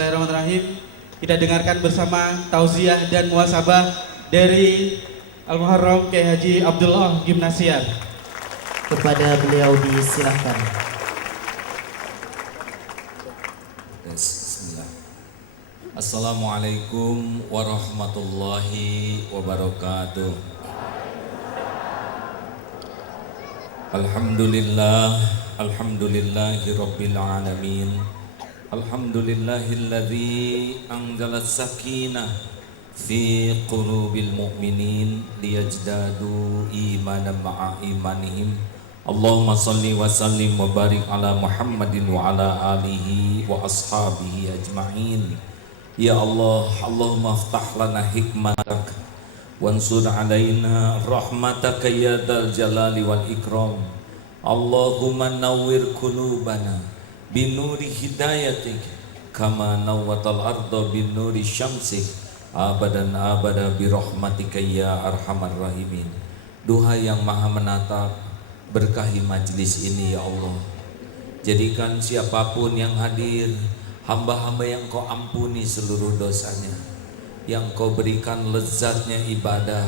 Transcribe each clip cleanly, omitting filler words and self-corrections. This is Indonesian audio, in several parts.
Bismillahirrahmanirrahim. Kita dengarkan bersama tauziah dan muhasabah dari Al-Muharram Kiai Haji Abdullah Gimnasiar. Kepada beliau disilahkan. Bismillah. Assalamualaikum warahmatullahi wabarakatuh. Alhamdulillahi rabbil alamin. Alhamdulillahilladzi anzala sakinah fi qulubil mu'minin liyajdadu imanan ma'a imanihim. Allahumma salli wa sallim wa barik ala Muhammadin wa ala alihi wa ashabihi ajma'in. Ya Allah, Allahumma aftah lana hikmatak wansur alaina rahmataka ya dzal jalali wal ikram. Allahumma nawwir qulubana binuri hidayatik kama nawwatal arda binuri syamsik abadan abada birahmatika ya arhamar rahimin. Duha yang maha menatap, berkahi majlis ini ya Allah. Jadikan siapapun yang hadir hamba-hamba yang kau ampuni seluruh dosanya, yang kau berikan lezatnya ibadah,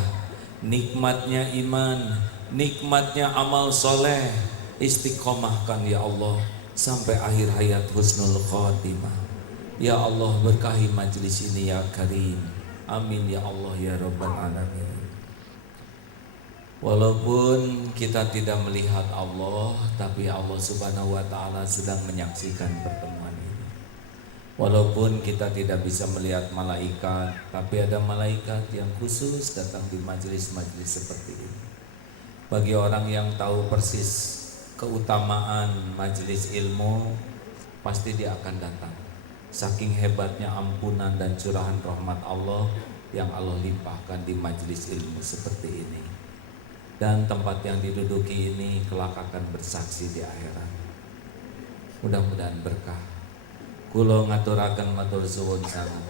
nikmatnya iman, nikmatnya amal soleh. Istiqomahkan ya Allah sampai akhir hayat husnul khotimah. Ya Allah, berkahi majlis ini ya Karim. Amin ya Allah ya Rabbal alamin. Walaupun kita tidak melihat Allah, tapi Allah Subhanahu wa taala sedang menyaksikan pertemuan ini. Walaupun kita tidak bisa melihat malaikat, tapi ada malaikat yang khusus datang di majelis-majelis seperti ini. Bagi orang yang tahu persis keutamaan majelis ilmu, pasti dia akan datang. Saking hebatnya ampunan dan curahan rahmat Allah yang Allah limpahkan di majelis ilmu seperti ini. Dan tempat yang diduduki ini kelak akan bersaksi di akhirat. Mudah-mudahan berkah. Kulo ngaturaken matur suwun sangat.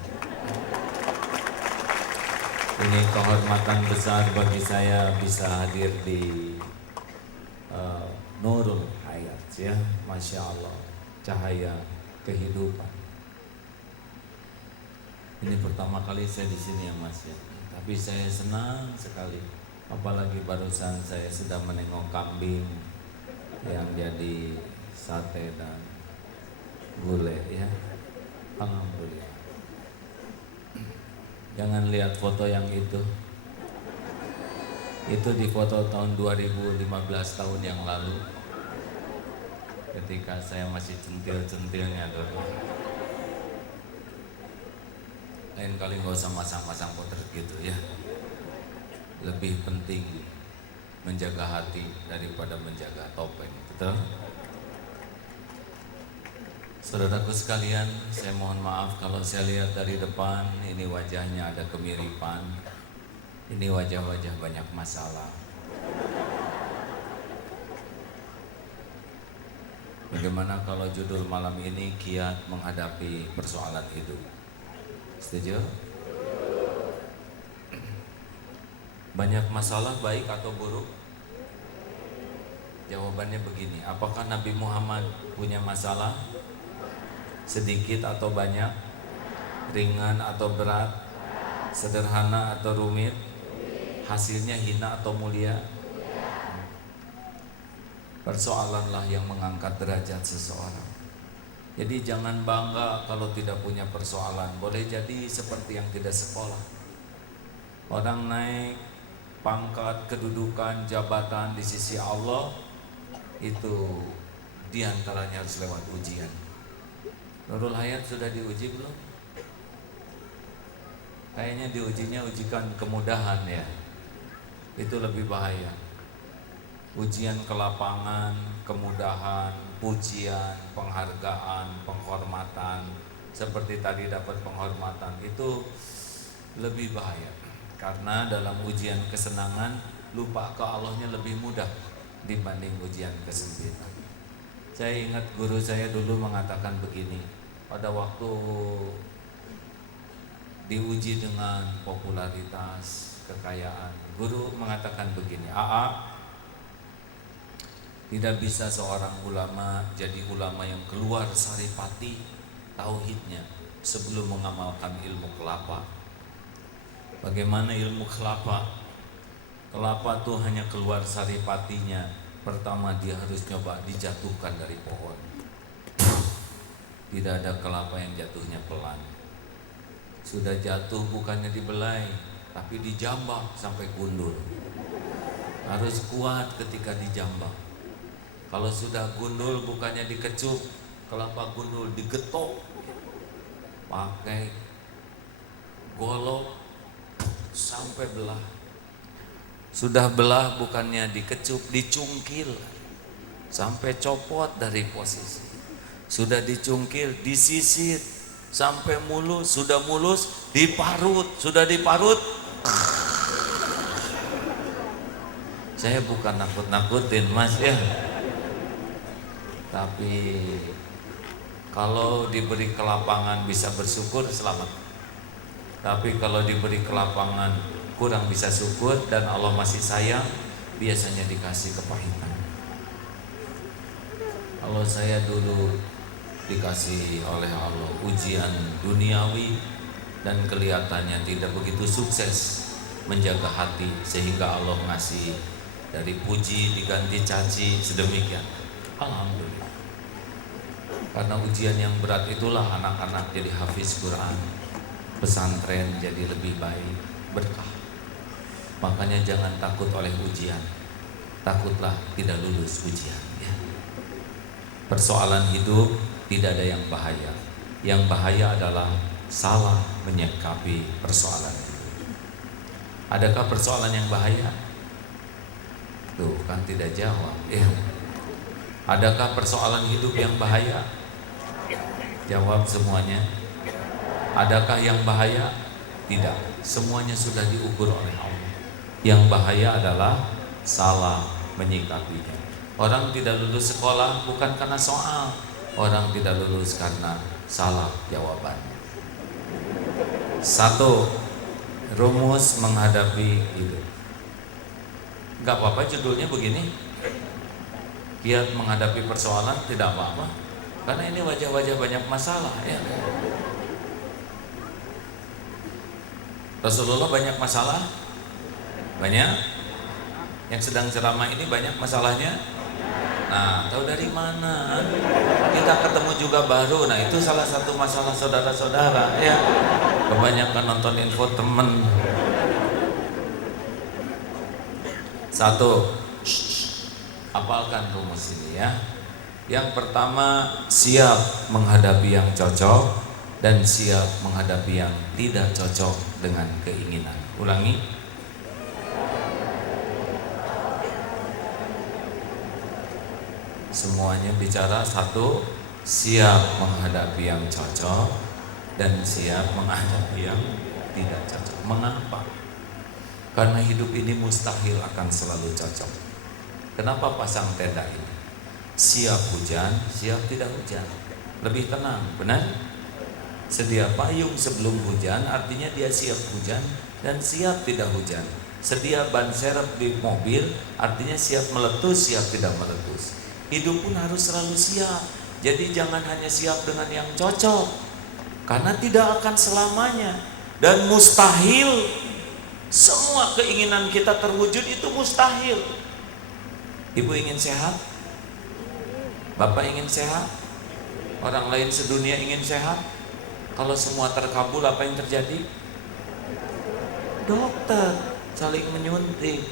Ini kehormatan besar bagi saya bisa hadir di Nurul Hayat, ya, Masya Allah, cahaya kehidupan. Ini pertama kali saya di sini ya Mas ya, tapi saya senang sekali. Apalagi barusan saya sedang menengok kambing yang jadi sate dan gulai ya. Alhamdulillah. Jangan lihat foto yang itu di foto tahun 2015 tahun yang lalu, ketika saya masih centil-centilnya dulu. Lain kali nggak usah masang-masang potret gitu ya. Lebih penting menjaga hati daripada menjaga topeng, betul? Saudaraku sekalian, saya mohon maaf kalau saya lihat dari depan ini wajahnya ada kemiripan. Ini wajah-wajah banyak masalah. Bagaimana kalau judul malam ini kiat menghadapi persoalan hidup? Setuju? Banyak masalah baik atau buruk? Jawabannya begini, apakah Nabi Muhammad punya masalah? Sedikit atau banyak? Ringan atau berat? Sederhana atau rumit? Hasilnya hina atau mulia? Persoalanlah yang mengangkat derajat seseorang. Jadi jangan bangga kalau tidak punya persoalan. Boleh jadi seperti yang tidak sekolah. Orang naik pangkat, kedudukan, jabatan di sisi Allah, itu diantaranya harus lewat ujian. Nurul Hayat sudah diuji belum? Kayaknya diujinya ujikan kemudahan ya. Itu lebih bahaya. Ujian kelapangan, kemudahan, pujian, penghargaan, penghormatan, seperti tadi dapat penghormatan, itu lebih bahaya. Karena dalam ujian kesenangan, lupa ke Allahnya lebih mudah dibanding ujian kesempitan. Saya ingat guru saya dulu mengatakan begini, pada waktu diuji dengan popularitas, kekayaan, guru mengatakan begini, tidak bisa seorang ulama jadi ulama yang keluar saripati tauhidnya sebelum mengamalkan ilmu kelapa. Bagaimana ilmu kelapa? Kelapa tuh hanya keluar saripatinya. Pertama dia harus coba dijatuhkan dari pohon. Tidak ada kelapa yang jatuhnya pelan. Sudah jatuh bukannya dibelai, tapi dijambak sampai gundul. Harus kuat ketika dijambak. Kalau sudah gundul bukannya dikecup, kelapa gundul digetok pakai golok sampai belah. Sudah belah bukannya dikecup, dicungkil sampai copot dari posisi. Sudah dicungkil, disisir sampai mulus. Sudah mulus, diparut. Sudah diparut, saya bukan nakut-nakutin mas ya, tapi kalau diberi kelapangan bisa bersyukur, selamat. Tapi kalau diberi kelapangan kurang bisa syukur dan Allah masih sayang, biasanya dikasih kepahitan. Kalau saya dulu dikasih oleh Allah ujian duniawi dan kelihatannya tidak begitu sukses menjaga hati, sehingga Allah ngasih dari puji diganti caci, sedemikian. Alhamdulillah. Karena ujian yang berat itulah anak-anak jadi hafiz Quran, pesantren jadi lebih baik, berkah. Makanya jangan takut oleh ujian, takutlah tidak lulus ujian ya. Persoalan hidup tidak ada yang bahaya. Yang bahaya adalah salah menyikapi persoalan hidup. Adakah persoalan yang bahaya? Tuh kan tidak jawab ya. Adakah persoalan hidup yang bahaya? Jawab semuanya. Adakah yang bahaya? Tidak. Semuanya sudah diukur oleh Allah. Yang bahaya adalah salah menyikapinya. Orang tidak lulus sekolah bukan karena soal. Orang tidak lulus karena salah jawabannya. 1. Rumus menghadapi hidup. Gak apa-apa judulnya begini, giat menghadapi persoalan, tidak apa-apa. Karena ini wajah-wajah banyak masalah ya. Rasulullah banyak masalah? Banyak. Yang sedang ceramah ini banyak masalahnya? Nah, tahu dari mana? Kita ketemu juga baru. Nah, itu salah satu masalah saudara-saudara ya. Kebanyakan nonton infotainment. 1. Hafalkan rumus ini ya. Yang pertama, siap menghadapi yang cocok dan siap menghadapi yang tidak cocok dengan keinginan. Ulangi. Semuanya bicara. 1. Siap menghadapi yang cocok dan siap menghadapi yang tidak cocok. Mengapa? Karena hidup ini mustahil akan selalu cocok. Kenapa pasang tenda ini? Siap hujan, siap tidak hujan. Lebih tenang, benar? Sedia payung sebelum hujan, artinya dia siap hujan dan siap tidak hujan. Sedia ban serep di mobil, artinya siap meletus, siap tidak meletus. Hidup pun harus selalu siap. Jadi jangan hanya siap dengan yang cocok, karena tidak akan selamanya. Dan mustahil semua keinginan kita terwujud, itu mustahil. Ibu ingin sehat? Bapak ingin sehat? Orang lain sedunia ingin sehat? Kalau semua terkabul, apa yang terjadi? Dokter saling menyuntik,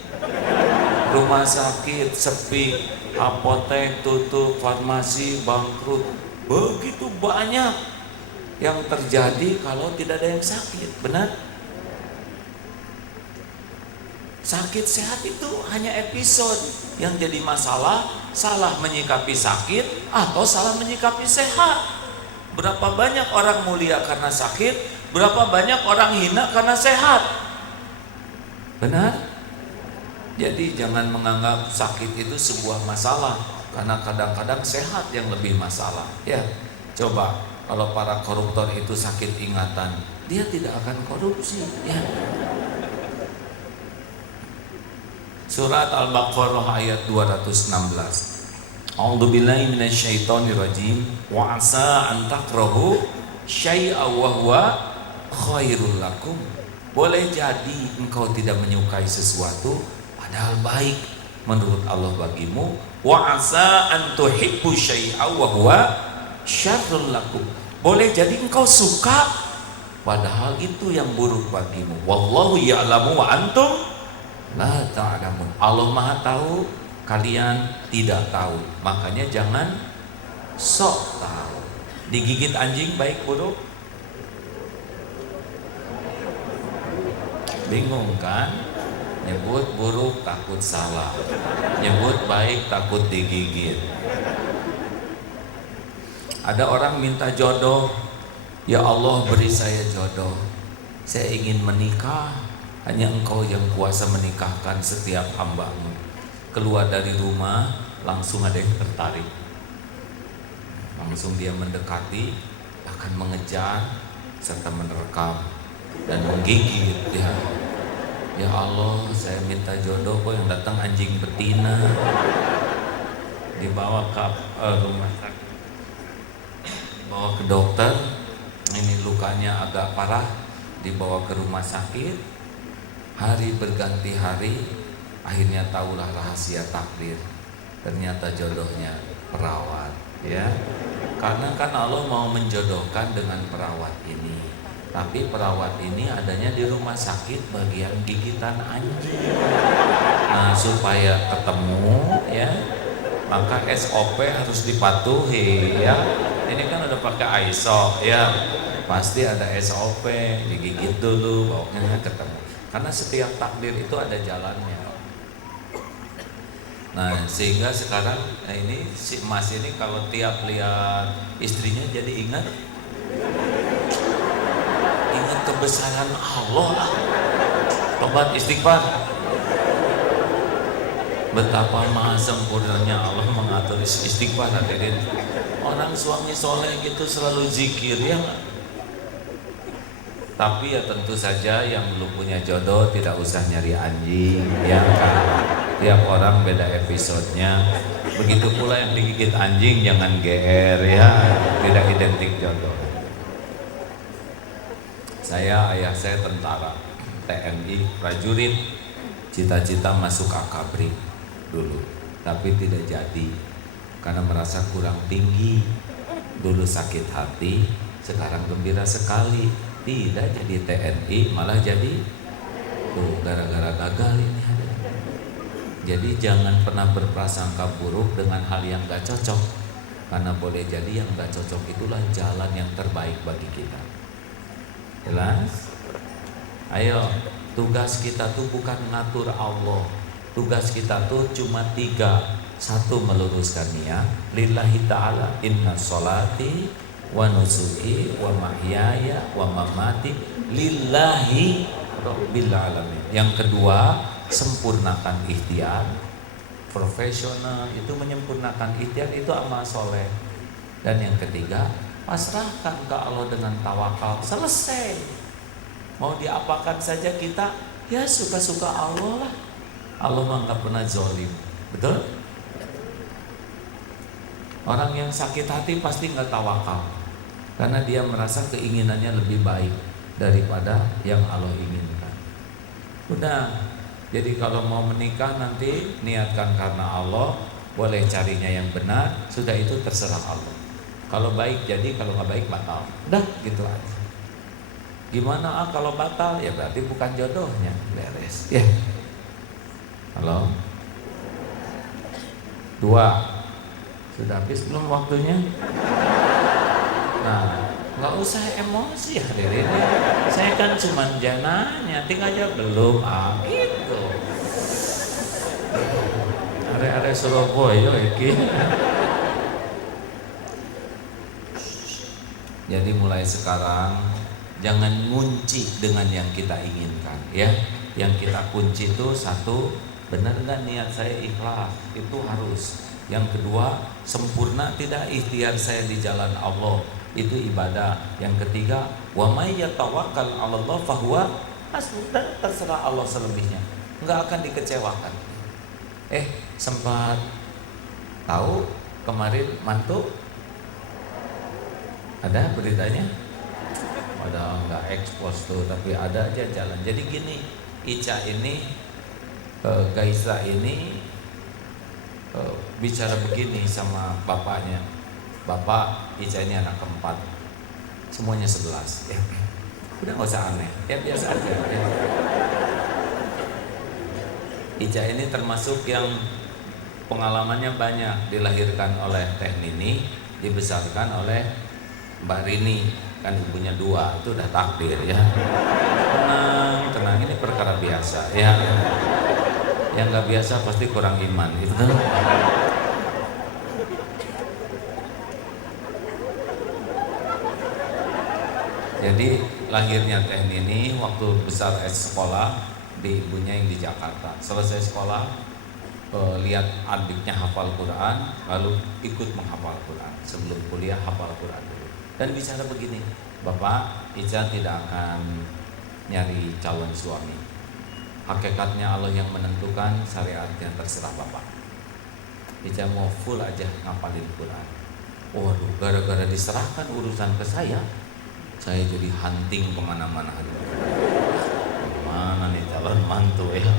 rumah sakit sepi, apotek tutup, farmasi bangkrut. Begitu banyak yang terjadi kalau tidak ada yang sakit, benar? Sakit sehat itu hanya episode. Yang jadi masalah salah menyikapi sakit atau salah menyikapi sehat. Berapa banyak orang mulia karena sakit, berapa banyak orang hina karena sehat. Benar? Jadi jangan menganggap sakit itu sebuah masalah, karena kadang-kadang sehat yang lebih masalah. Ya, coba kalau para koruptor itu sakit ingatan, dia tidak akan korupsi. Ya. Surat Al-Baqarah ayat 216. A'udzubillahi minasyaitonirrajim. Wa asa an takrahu syai'a wa huwa khairul lakum. Boleh jadi engkau tidak menyukai sesuatu padahal baik menurut Allah bagimu. Wa asa an tuhibbu syai'a wa huwa syarrul lakum. Boleh jadi engkau suka padahal itu yang buruk bagimu. Wallahu ya'lamu wa antum la ta'lamun. Allah Maha tahu, kalian tidak tahu. Makanya jangan sok tahu. Digigit anjing baik buruk? Bingung kan? Nyebut buruk takut salah, nyebut baik takut digigit. Ada orang minta jodoh, ya Allah beri saya jodoh, saya ingin menikah, hanya engkau yang kuasa menikahkan setiap hambamu. Keluar dari rumah langsung ada yang tertarik, langsung dia mendekati, akan mengejar serta menerkam dan menggigit. Ya Allah, saya minta jodoh kok yang datang anjing betina. Dibawa ke rumah sakit, dibawa ke dokter, ini lukanya agak parah, dibawa ke rumah sakit. Hari berganti hari, akhirnya tahulah rahasia takdir. Ternyata jodohnya perawat, ya. Karena kan Allah mau menjodohkan dengan perawat ini. Tapi perawat ini adanya di rumah sakit bagian gigitan anjing. Nah, supaya ketemu ya, maka SOP harus dipatuhi ya. Ini kan udah pakai ISO ya. Pasti ada SOP, digigit dulu bawahnya ketemu. Karena setiap takdir itu ada jalannya. Nah, sehingga sekarang ini si Mas ini kalau tiap lihat istrinya jadi ingat kebesaran Allah. Tobat istighfar. Betapa maha sempurnanya Allah mengatur istighfar. Hadirin, orang suami soleh gitu selalu zikir ya. Tapi ya tentu saja yang belum punya jodoh tidak usah nyari anjing ya kan. Tiap orang beda episodenya. Begitu pula yang digigit anjing jangan GR ya, tidak identik jodoh. Ayah saya tentara TNI prajurit, cita-cita masuk akabri dulu, tapi tidak jadi karena merasa kurang tinggi. Dulu sakit hati, sekarang gembira sekali tidak jadi TNI, malah jadi tuh gara-gara gagal ini. Jadi jangan pernah berprasangka buruk dengan hal yang gak cocok, karena boleh jadi yang gak cocok itulah jalan yang terbaik bagi kita. Jelas? Ayo, tugas kita tuh bukan ngatur Allah. Tugas kita tuh cuma 3. 1, meluruskan niat lillahi ta'ala, inna sholati wa nusuki wa mahyaya wa mamati lillahi rabbil alamin. Yang kedua, sempurnakan ikhtiar. Profesional itu menyempurnakan ikhtiar, itu amal soleh. Dan yang ketiga, pasrahkan ke Allah dengan tawakal. Selesai. Mau diapakan saja kita, ya suka-suka Allah lah. Allah mah nggak pernah zolim. Betul? Orang yang sakit hati pasti nggak tawakal, karena dia merasa keinginannya lebih baik daripada yang Allah inginkan. Udah, jadi kalau mau menikah nanti niatkan karena Allah, boleh carinya yang benar, sudah itu terserah Allah. Kalau baik jadi, kalau nggak baik batal. Udah gitu aja. Gimana kalau batal? Ya berarti bukan jodohnya, beres. Ya. Halo. 2. Sudah habis belum waktunya? Nah, nggak usah emosi hadirin. Saya kan cuma jananya, tinggal aja belum. Gitu. Are-are Surabaya iki. Jadi mulai sekarang jangan ngunci dengan yang kita inginkan ya. Yang kita kunci itu 1, benar nggak niat saya ikhlas, itu harus. Yang kedua, sempurna tidak ikhtiar saya di jalan Allah, itu ibadah. Yang ketiga, wa may yatawakkal 'ala Allah fahuwa hasbuh, dan terserah Allah selebihnya, nggak akan dikecewakan. Sempat tahu kemarin mantu ada beritanya padahal nggak ekspos tuh, tapi ada aja jalan. Jadi gini, Ica ini Gaisa ini bicara begini sama bapaknya, bapak, Ica ini anak keempat, semuanya 11 ya. Udah nggak usah aneh, ya biasa aja ya. Ica ini termasuk yang pengalamannya banyak, dilahirkan oleh Teh Nini, dibesarkan oleh Mbak Rini, kan ibunya 2, itu udah takdir ya. Tenang, ini perkara biasa ya. Yang nggak biasa pasti kurang iman itu. Jadi lahirnya Teh Nini waktu besar sekolah di ibunya yang di Jakarta. Selesai sekolah lihat adiknya hafal Quran, lalu ikut menghafal Quran. Sebelum kuliah hafal Quran dulu. Dan bicara begini, Bapak, Ica tidak akan nyari calon suami. Hakikatnya Allah yang menentukan, syariatnya terserah Bapak. Ica mau full aja ngapalin Quran. Waduh, gara-gara diserahkan urusan ke saya jadi hunting kemana-mana. Mana nih calon mantu ya?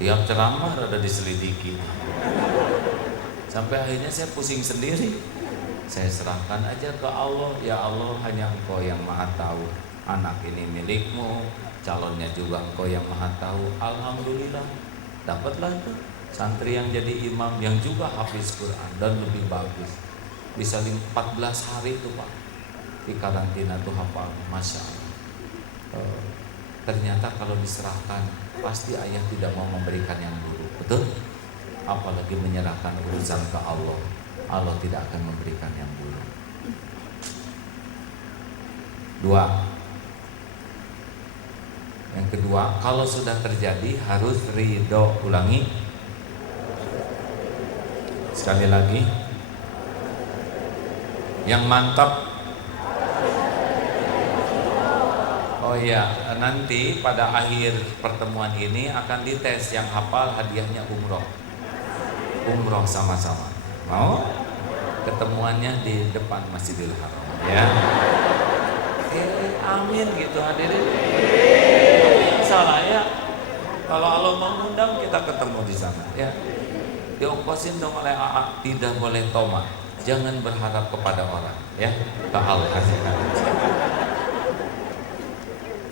Tiap ceramah ada diselidiki. Sampai akhirnya saya pusing sendiri. Saya serahkan aja ke Allah. Ya Allah, hanya Engkau yang Maha Tahu. Anak ini milikmu, calonnya juga Engkau yang Maha Tahu. Alhamdulillah, dapatlah tuh santri yang jadi imam, yang juga hafiz Quran dan lebih bagus. Bisa 14 hari tuh Pak di karantina tuh hafal, masya Allah. Ternyata kalau diserahkan pasti ayah tidak mau memberikan yang buruk, betul? Apalagi menyerahkan urusan ke Allah, Allah tidak akan memberikan yang buruk. 2. Yang kedua, kalau sudah terjadi harus ridho. Ulangi sekali lagi, yang mantap. Oh iya, nanti pada akhir pertemuan ini akan dites, yang hafal hadiahnya umroh sama-sama. Mau? Ketemuannya di depan Masjidil Haram ya. Amin gitu hadirin. Salah ya. Kalau Allah mengundang kita ketemu di sana ya. Diongkosin dong oleh AA, tidak boleh toma. Jangan berharap kepada orang ya. Ke Allah hasilkan.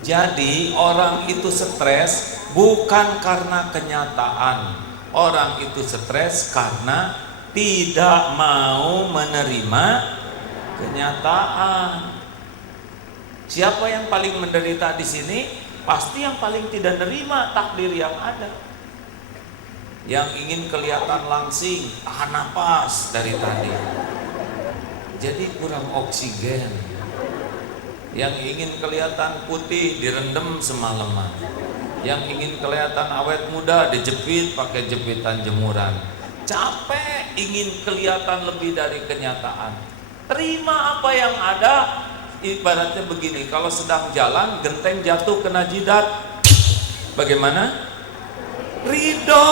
Jadi orang itu stres bukan karena kenyataan. Orang itu stres karena tidak mau menerima kenyataan. Siapa yang paling menderita di sini? Pasti yang paling tidak menerima takdir yang ada. Yang ingin kelihatan langsing, tahan napas dari tadi. Jadi kurang oksigen. Yang ingin kelihatan putih direndam semalaman. Yang ingin kelihatan awet muda dijepit pakai jepitan jemuran. Capek ingin kelihatan lebih dari kenyataan. Terima apa yang ada. Ibaratnya begini, kalau sedang jalan genteng jatuh kena jidat, bagaimana? Ridho.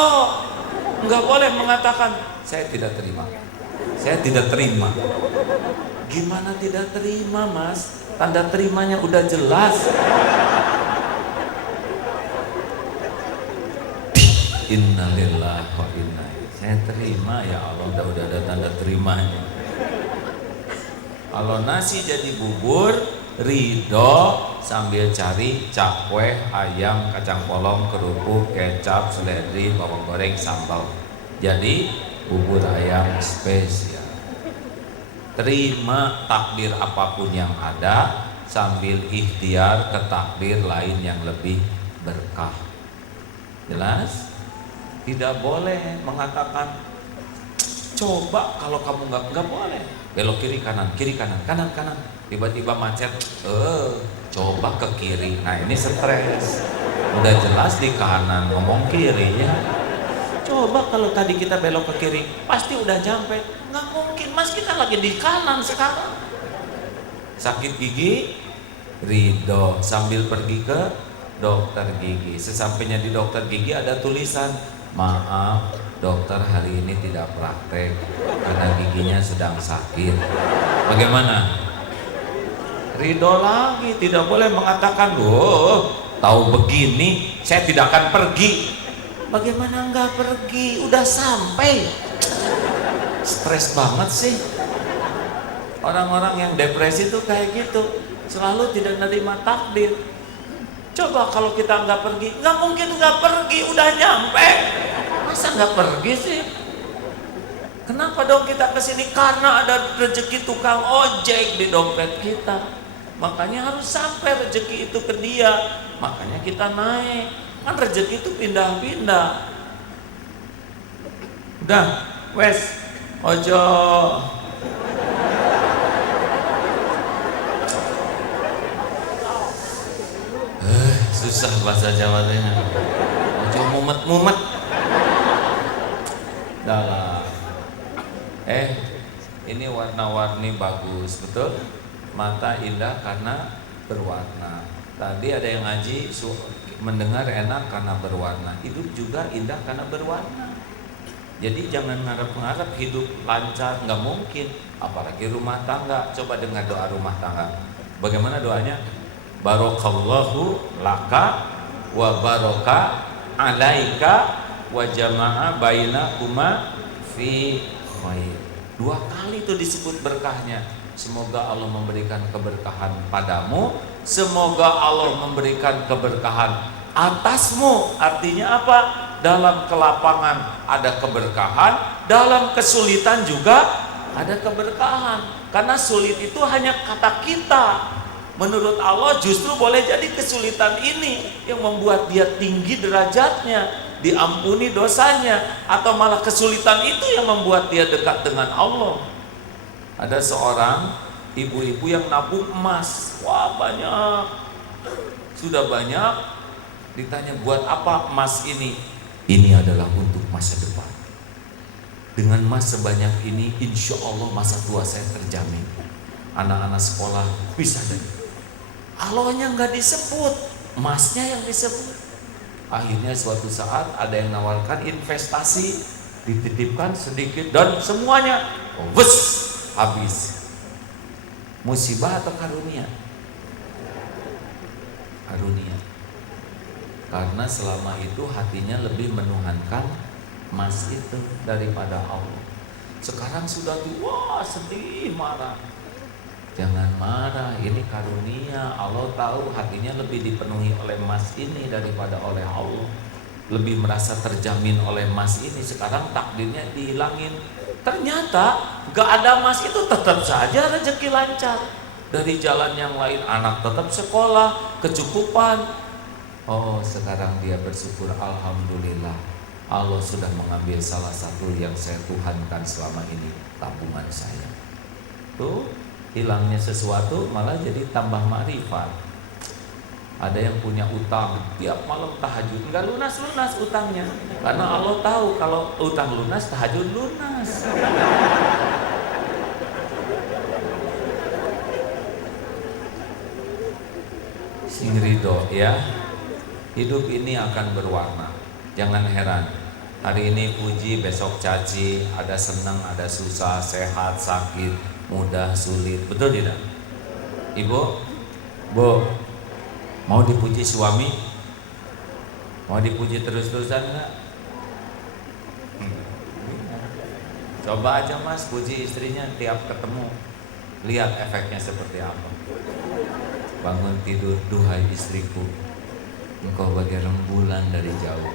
Enggak boleh mengatakan saya tidak terima. Saya tidak terima. Gimana tidak terima, Mas? Tanda terimanya udah jelas. Innalillahi wa inna ilaihi. Saya terima ya Allah, udah ada tanda terimanya. Kalau nasi jadi bubur, ridho sambil cari cakwe, ayam, kacang polong, kerupuk, kecap, seledri, bawang goreng, sambal. Jadi bubur ayam spesial. Terima takdir apapun yang ada sambil ikhtiar ke takdir lain yang lebih berkah. Jelas? Tidak boleh mengatakan coba kalau kamu nggak boleh. Belok kiri kanan kanan. Tiba-tiba macet. Coba ke kiri. Nah ini stres. Udah jelas di kanan ngomong kiri ya. Coba kalau tadi kita belok ke kiri, pasti udah nyampe. Nggak mungkin, Mas, kita lagi di kanan sekarang. Sakit gigi, ridho sambil pergi ke dokter gigi. Sesampainya di dokter gigi ada tulisan, maaf dokter hari ini tidak praktek karena giginya sedang sakit. Bagaimana? ridho lagi, tidak boleh mengatakan, "Loh, tahu begini saya tidak akan pergi." Bagaimana nggak pergi? Udah sampai. Stres banget sih. Orang-orang yang depresi tuh kayak gitu, selalu tidak menerima takdir. Coba kalau kita nggak pergi, nggak mungkin nggak pergi, udah nyampe. Masa nggak pergi sih? Kenapa dong kita kesini? Karena ada rezeki tukang ojek di dompet kita. Makanya harus sampai rezeki itu ke dia. Makanya kita naik. Kan rezeki itu pindah-pindah. Udah, wes, ojo. Susah bahasa Jawanya. Ojo mumet-mumet. Dah. Ini warna-warni bagus, betul? Mata indah karena berwarna. Tadi ada yang ngaji mendengar enak karena berwarna. Hidup juga indah karena berwarna. Jadi jangan ngarep-ngarep hidup lancar, nggak mungkin. Apalagi rumah tangga. Coba dengar doa rumah tangga. Bagaimana doanya? Barakallahu laka wa baraka alaika wa jama'a bainakuma fi khair. 2 kali itu disebut berkahnya. Semoga Allah memberikan keberkahan padamu, semoga Allah memberikan keberkahan atasmu. Artinya apa? Dalam kelapangan ada keberkahan, dalam kesulitan juga ada keberkahan. Karena sulit itu hanya kata kita. Menurut Allah justru boleh jadi kesulitan ini yang membuat dia tinggi derajatnya, diampuni dosanya, atau malah kesulitan itu yang membuat dia dekat dengan Allah. Ada seorang ibu-ibu yang nabung emas, wah banyak, sudah banyak. Ditanya, buat apa emas ini? Ini adalah untuk masa depan. Dengan emas sebanyak ini, insya Allah masa tua saya terjamin. Anak-anak sekolah bisa dari Allahnya nggak disebut, emasnya yang disebut. Akhirnya suatu saat ada yang nawarkan investasi, dititipkan sedikit dan semuanya habis. Musibah atau karunia? Karunia. Karena selama itu hatinya lebih menuhankan emas itu daripada Allah. Sekarang sudah tua, sedih, marah. Jangan marah, ini karunia. Allah tahu hatinya lebih dipenuhi oleh emas ini daripada oleh Allah. Lebih merasa terjamin oleh emas ini. Sekarang takdirnya dihilangin. Ternyata gak ada emas itu tetap saja rezeki lancar. Dari jalan yang lain anak tetap sekolah, kecukupan. Oh, sekarang dia bersyukur, alhamdulillah. Allah sudah mengambil salah satu yang saya tuhankan selama ini, tabungan saya. Tuh, hilangnya sesuatu malah jadi tambah makrifat. Ada yang punya utang, tiap malam tahajud nggak lunas-lunas utangnya, karena Allah tahu kalau utang lunas, tahajud lunas. Sing ridho ya, hidup ini akan berwarna. Jangan heran, hari ini puji, besok caci, ada senang, ada susah, sehat, sakit, mudah, sulit, betul tidak? Ibu, Bu, mau dipuji suami? Mau dipuji terus-terusan enggak? Coba aja mas, puji istrinya tiap ketemu, lihat efeknya seperti apa. Bangun tidur, duhai istriku, engkau bagai rembulan dari jauh.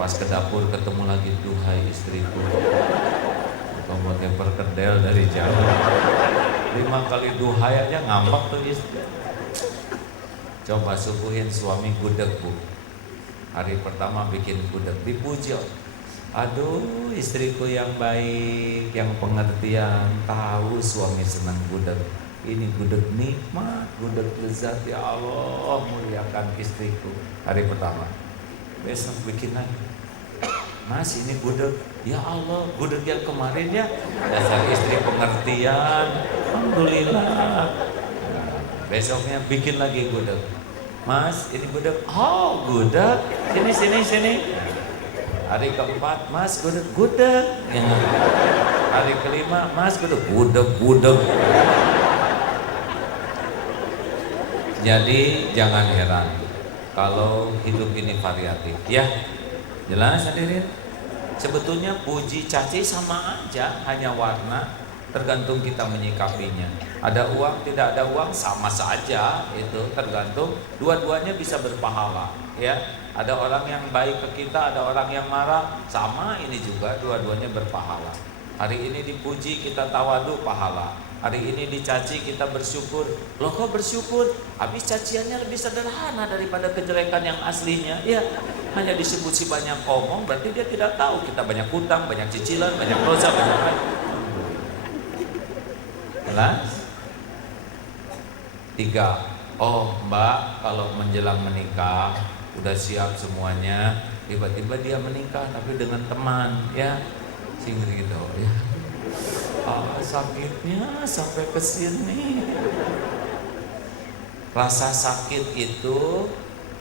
Pas ke dapur ketemu lagi, duhai istriku, engkau bagai perkedel dari jauh. 5 kali duhai aja ngambek tuh istri. Coba suguhin suami gudeg, Bu. Hari pertama bikin gudeg, dipuji. Aduh, istriku yang baik, yang pengertian, tahu suami senang gudeg. Ini gudeg nikmat, gudeg lezat, ya Allah, muliakan istriku. Hari pertama. Besok bikin lagi. Mas, ini gudeg. Ya Allah, gudeg yang kemarin ya. Dasar istri pengertian. Alhamdulillah. Besoknya bikin lagi gudeg. Mas, ini gudeg. Oh, gudeg. Sini. Hari keempat, Mas, gudeg. Hari kelima, Mas, gudeg. Jadi jangan heran kalau hidup ini variatif ya. Jelas hadirin? Sebetulnya puji caci sama aja, hanya warna, tergantung kita menyikapinya. Ada uang, tidak ada uang sama saja, itu tergantung. Dua-duanya bisa berpahala ya. Ada orang yang baik ke kita, ada orang yang marah, sama ini juga, dua-duanya berpahala. Hari ini dipuji kita tawadu, pahala. Hari ini dicaci kita bersyukur. Loh kok bersyukur? Habis caciannya lebih sederhana daripada kejelekan yang aslinya. Ya, hanya disebut si banyak omong, berarti dia tidak tahu kita banyak hutang, banyak cicilan, banyak dosa, banyak apa. Jelas? 3. Oh mbak, kalau menjelang menikah udah siap semuanya, tiba-tiba dia menikah tapi dengan teman, ya, singri gitu, ya. Sakitnya sampai ke sini. Rasa sakit itu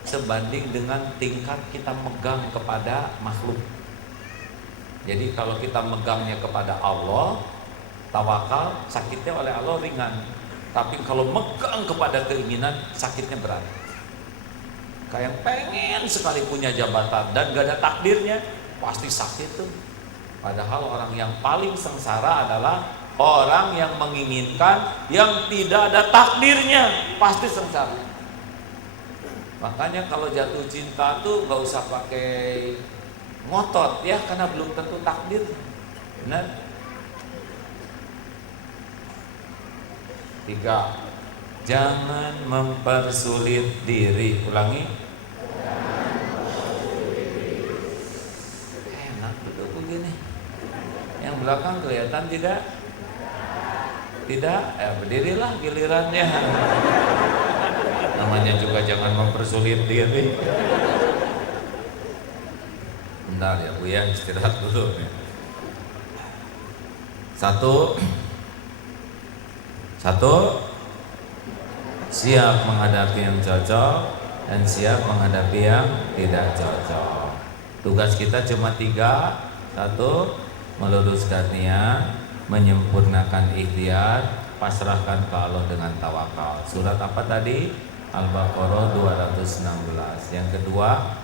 sebanding dengan tingkat kita megang kepada makhluk. Jadi kalau kita megangnya kepada Allah, tawakal, sakitnya oleh Allah ringan. Tapi kalau megang kepada keinginan, sakitnya berat. Kayak pengen sekali punya jabatan dan gak ada takdirnya, pasti sakit tuh. Padahal orang yang paling sengsara adalah orang yang menginginkan yang tidak ada takdirnya, pasti sengsara. Makanya kalau jatuh cinta tuh gak usah pakai ngotot ya, karena belum tentu takdir. Benar? 3. Jangan mempersulit diri. Ulangi. Enak duduk begini. Yang belakang kelihatan tidak? Tidak? Berdirilah gilirannya. Namanya juga jangan mempersulit diri. Bentar ya Bu ya, istirahat dulu. 1. Siap menghadapi yang cocok dan siap menghadapi yang tidak cocok. Tugas kita cuma 3. 1. Meluruskan niat, menyempurnakan ikhtiar, pasrahkan ke Allah dengan tawakal. Surat apa tadi? Al-Baqarah 216. Yang kedua,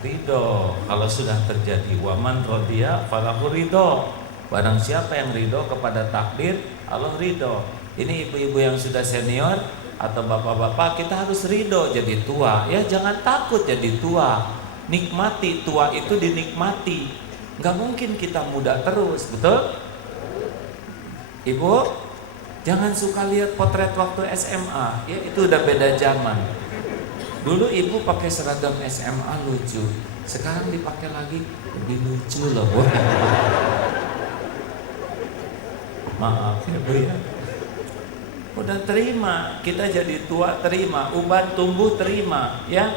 ridho. Kalau sudah terjadi, waman rodiya falahu ridho. Barang siapa yang ridho kepada takdir, Allah ridho. Ini ibu-ibu yang sudah senior atau bapak-bapak, kita harus ridho jadi tua. Ya jangan takut jadi tua. Nikmati, tua itu dinikmati. Gak mungkin kita muda terus, betul? Ibu, jangan suka lihat potret waktu SMA. Ya itu udah beda zaman. Dulu ibu pakai seragam SMA lucu, sekarang dipakai lagi lebih lucu loh Bu. Maaf ya Bu ya. Udah terima, kita jadi tua terima, uban tumbuh terima, ya.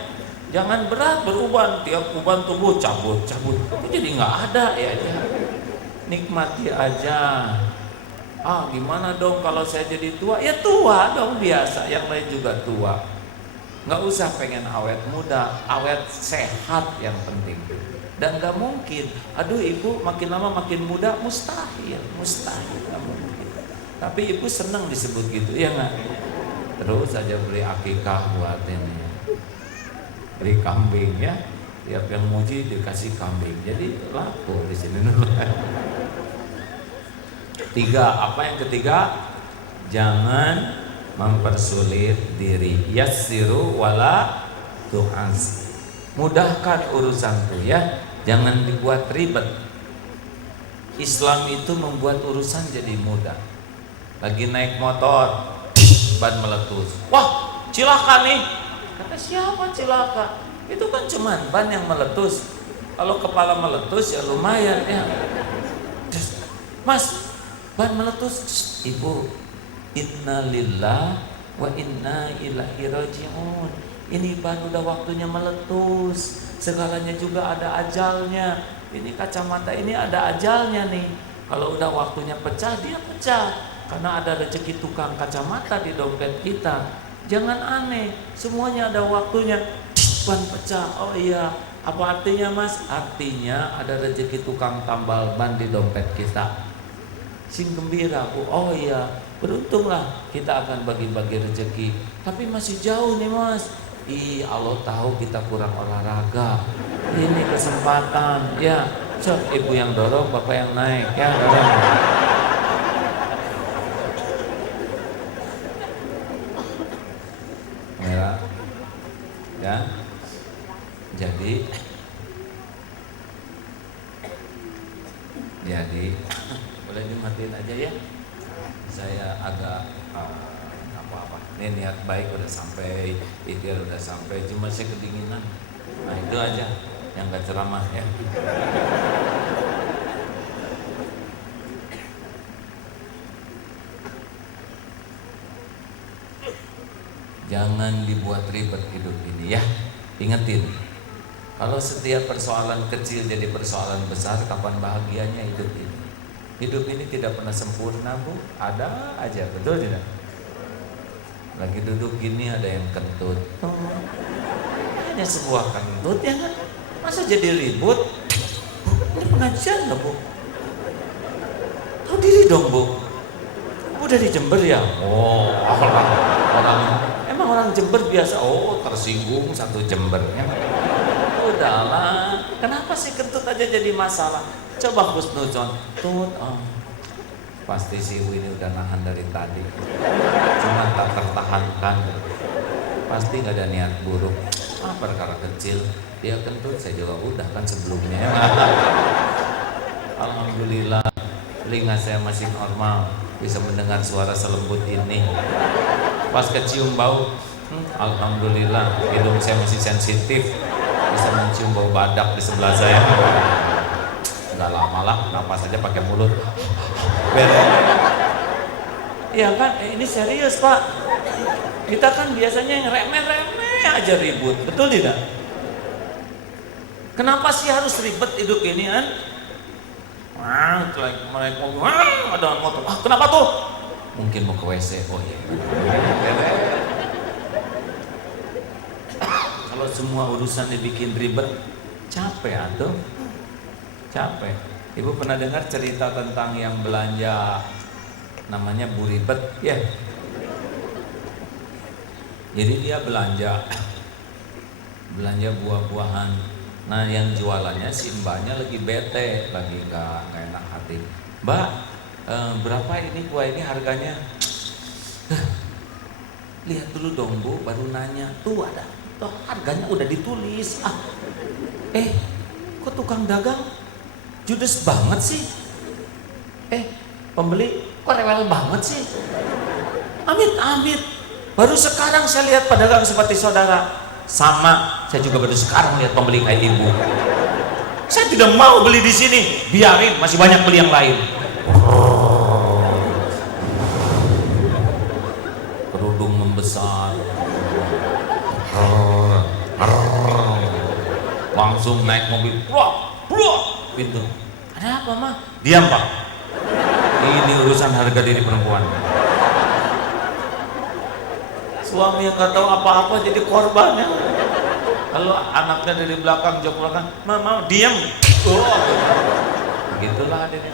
Jangan berat beruban, tiap uban tumbuh cabut. Itu jadi nggak ada ya. Nikmati aja. Gimana dong kalau saya jadi tua? Ya tua dong biasa, yang lain juga tua. Nggak usah pengen awet muda, awet sehat yang penting. Dan nggak mungkin, aduh ibu makin lama makin muda, mustahil nggak mungkin. Tapi ibu senang disebut gitu, ya nggak? Terus aja beli akikah buat ini, beli kambing ya. Tiap yang muji dikasih kambing, jadi laku di sini. 3. Apa yang ketiga? Jangan mempersulit diri. Yassiru wala tu'az. Mudahkan urusanku ya, jangan dibuat ribet. Islam itu membuat urusan jadi mudah. Lagi naik motor, ban meletus. Wah, cilaka nih. Kata siapa cilaka? Itu kan cuman ban yang meletus. Kalau kepala meletus ya lumayan ya. Mas, ban meletus. Ibu, innalillah wa inna ilaihi raji'un. Ini ban udah waktunya meletus. Segalanya juga ada ajalnya. Ini kacamata ini ada ajalnya nih. Kalau udah waktunya pecah, dia pecah. Karena ada rezeki tukang kacamata di dompet kita. Jangan aneh, semuanya ada waktunya. Ban pecah, oh iya. Apa artinya Mas? Artinya ada rezeki tukang tambal ban di dompet kita. Sing gembira, oh iya. beruntunglah kita akan bagi-bagi rezeki. Tapi masih jauh nih Mas. Ih, Allah tahu kita kurang olahraga. Ini kesempatan ya. Cok, ibu yang dorong, bapak yang naik ya. Dorong. Merah ya. Jadi boleh dimatiin aja ya. Saya agak apa-apa. Ini niat baik udah sampai, ikhtiar udah sampai, cuma saya kedinginan. Nah itu aja yang gak ceramah ya. Jangan dibuat ribet hidup ini ya. Ingetin, kalau setiap persoalan kecil jadi persoalan besar, kapan bahagianya hidup ini? Hidup ini tidak pernah sempurna Bu, ada aja, betul tidak? Lagi duduk gini ada yang kentut, hanya sebuah kentut ya kan? Masa jadi ribut? Ini pengajian loh Bu. Tahu diri dong Bu. Bu dari Jember ya? Oh, orang Jember biasa, oh tersinggung satu Jember ya. Udahlah, kenapa sih kentut aja jadi masalah? Coba husnuzon, tut, pasti si Ibu ini udah nahan dari tadi, cuma tak tertahankan. Pasti nggak ada niat buruk, perkara kecil. Dia kentut, saya juga udah kan sebelumnya. Alhamdulillah, telinga saya masih normal, bisa mendengar suara selembut ini. Pas kecium bau, alhamdulillah, hidung saya masih sensitif, bisa mencium bau badak di sebelah saya. Nggak lama lah, napas saja pakai mulut. Iya kan, ini serius Pak. Kita kan biasanya yang remeh-remeh aja ribut, betul tidak? Kenapa sih harus ribet hidup ini kan? Mereka ada motor. Kenapa tuh? Mungkin mau ke WC. Oh iya. Kalau semua urusan dibikin ribet, capek atuh. Capek. Ibu pernah dengar cerita tentang yang belanja namanya Bu Ribet ya? Jadi dia belanja buah-buahan. Nah yang jualannya si mbaknya lagi bete, lagi gak enak hati. Mbak, berapa ini buah ini harganya? Lihat dulu dong Bu, baru nanya. Tuh ada, tuh harganya udah ditulis. Kok tukang dagang judes banget sih? Pembeli kok rewel banget sih? Amit. Baru sekarang saya lihat pedagang seperti saudara. Sama, saya juga baru sekarang lihat pembeli kayak ibu. Saya tidak mau beli di sini, biarin masih banyak beli yang lain. Kerudung membesar. Langsung naik mobil. Pintu. Ada apa mah? Diam Pak. Ini urusan harga diri perempuan. Suami yang nggak tahu apa-apa jadi korbannya. Kalau anaknya dari belakang jok belakang, mama diam. Begitulah adanya.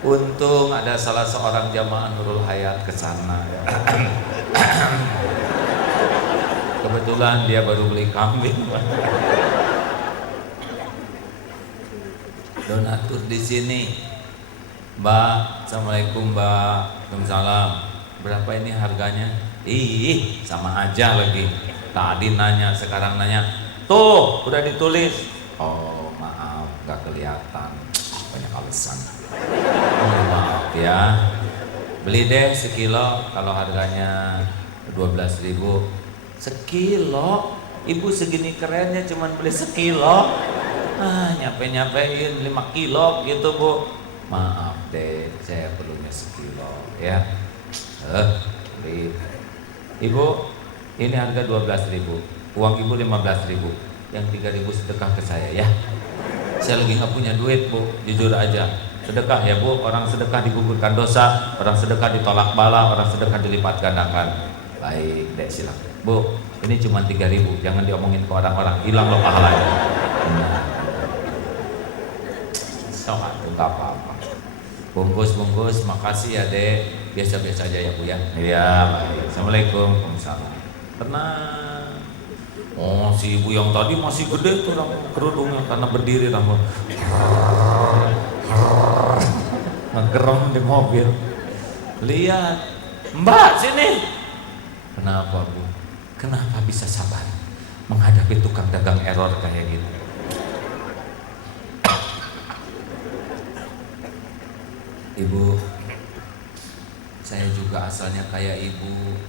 Untung ada salah seorang jamaah Nurul Hayat ke sana. Kebetulan dia baru beli kambing. Donatur di sini, Mbak. Assalamualaikum Mbak. Waalaikumsalam. Berapa ini harganya? Ih, sama aja lagi. Tadi nanya, sekarang nanya. Tuh, udah ditulis. Oh, maaf, gak kelihatan. Banyak alasan. Oh, maaf ya. Beli deh sekilo. Kalau harganya 12.000 sekilo. Ibu segini kerennya cuman beli sekilo. Nyapein 5 kilo gitu Bu. Maaf deh, saya perlunya sekilo ya. Beli. Ibu, ini harga 12.000. Uang ibu 15.000. Yang 3.000 sedekah ke saya ya. Saya lagi nggak punya duit Bu, jujur aja. Sedekah ya Bu, orang sedekah digugurkan dosa, orang sedekah ditolak bala, orang sedekah dilipat gandakan. Baik deh, silakan Bu, ini cuma 3.000, jangan diomongin ke orang-orang, hilang loh pahalanya. Soal itu gak apa-apa. Bungkus, makasih ya dek. Biasa-biasa aja ya bu ya. Iya, baik. Assalamualaikum. Waalaikumsalam. Tenang. Oh, si ibu yang tadi masih gede tuh kerudungnya karena berdiri rambut. Ngegerong di mobil. Lihat, Mbak sini. Kenapa bu? Kenapa bisa sabar menghadapi tukang dagang error kayak gitu? Ibu, saya juga asalnya kayak ibu,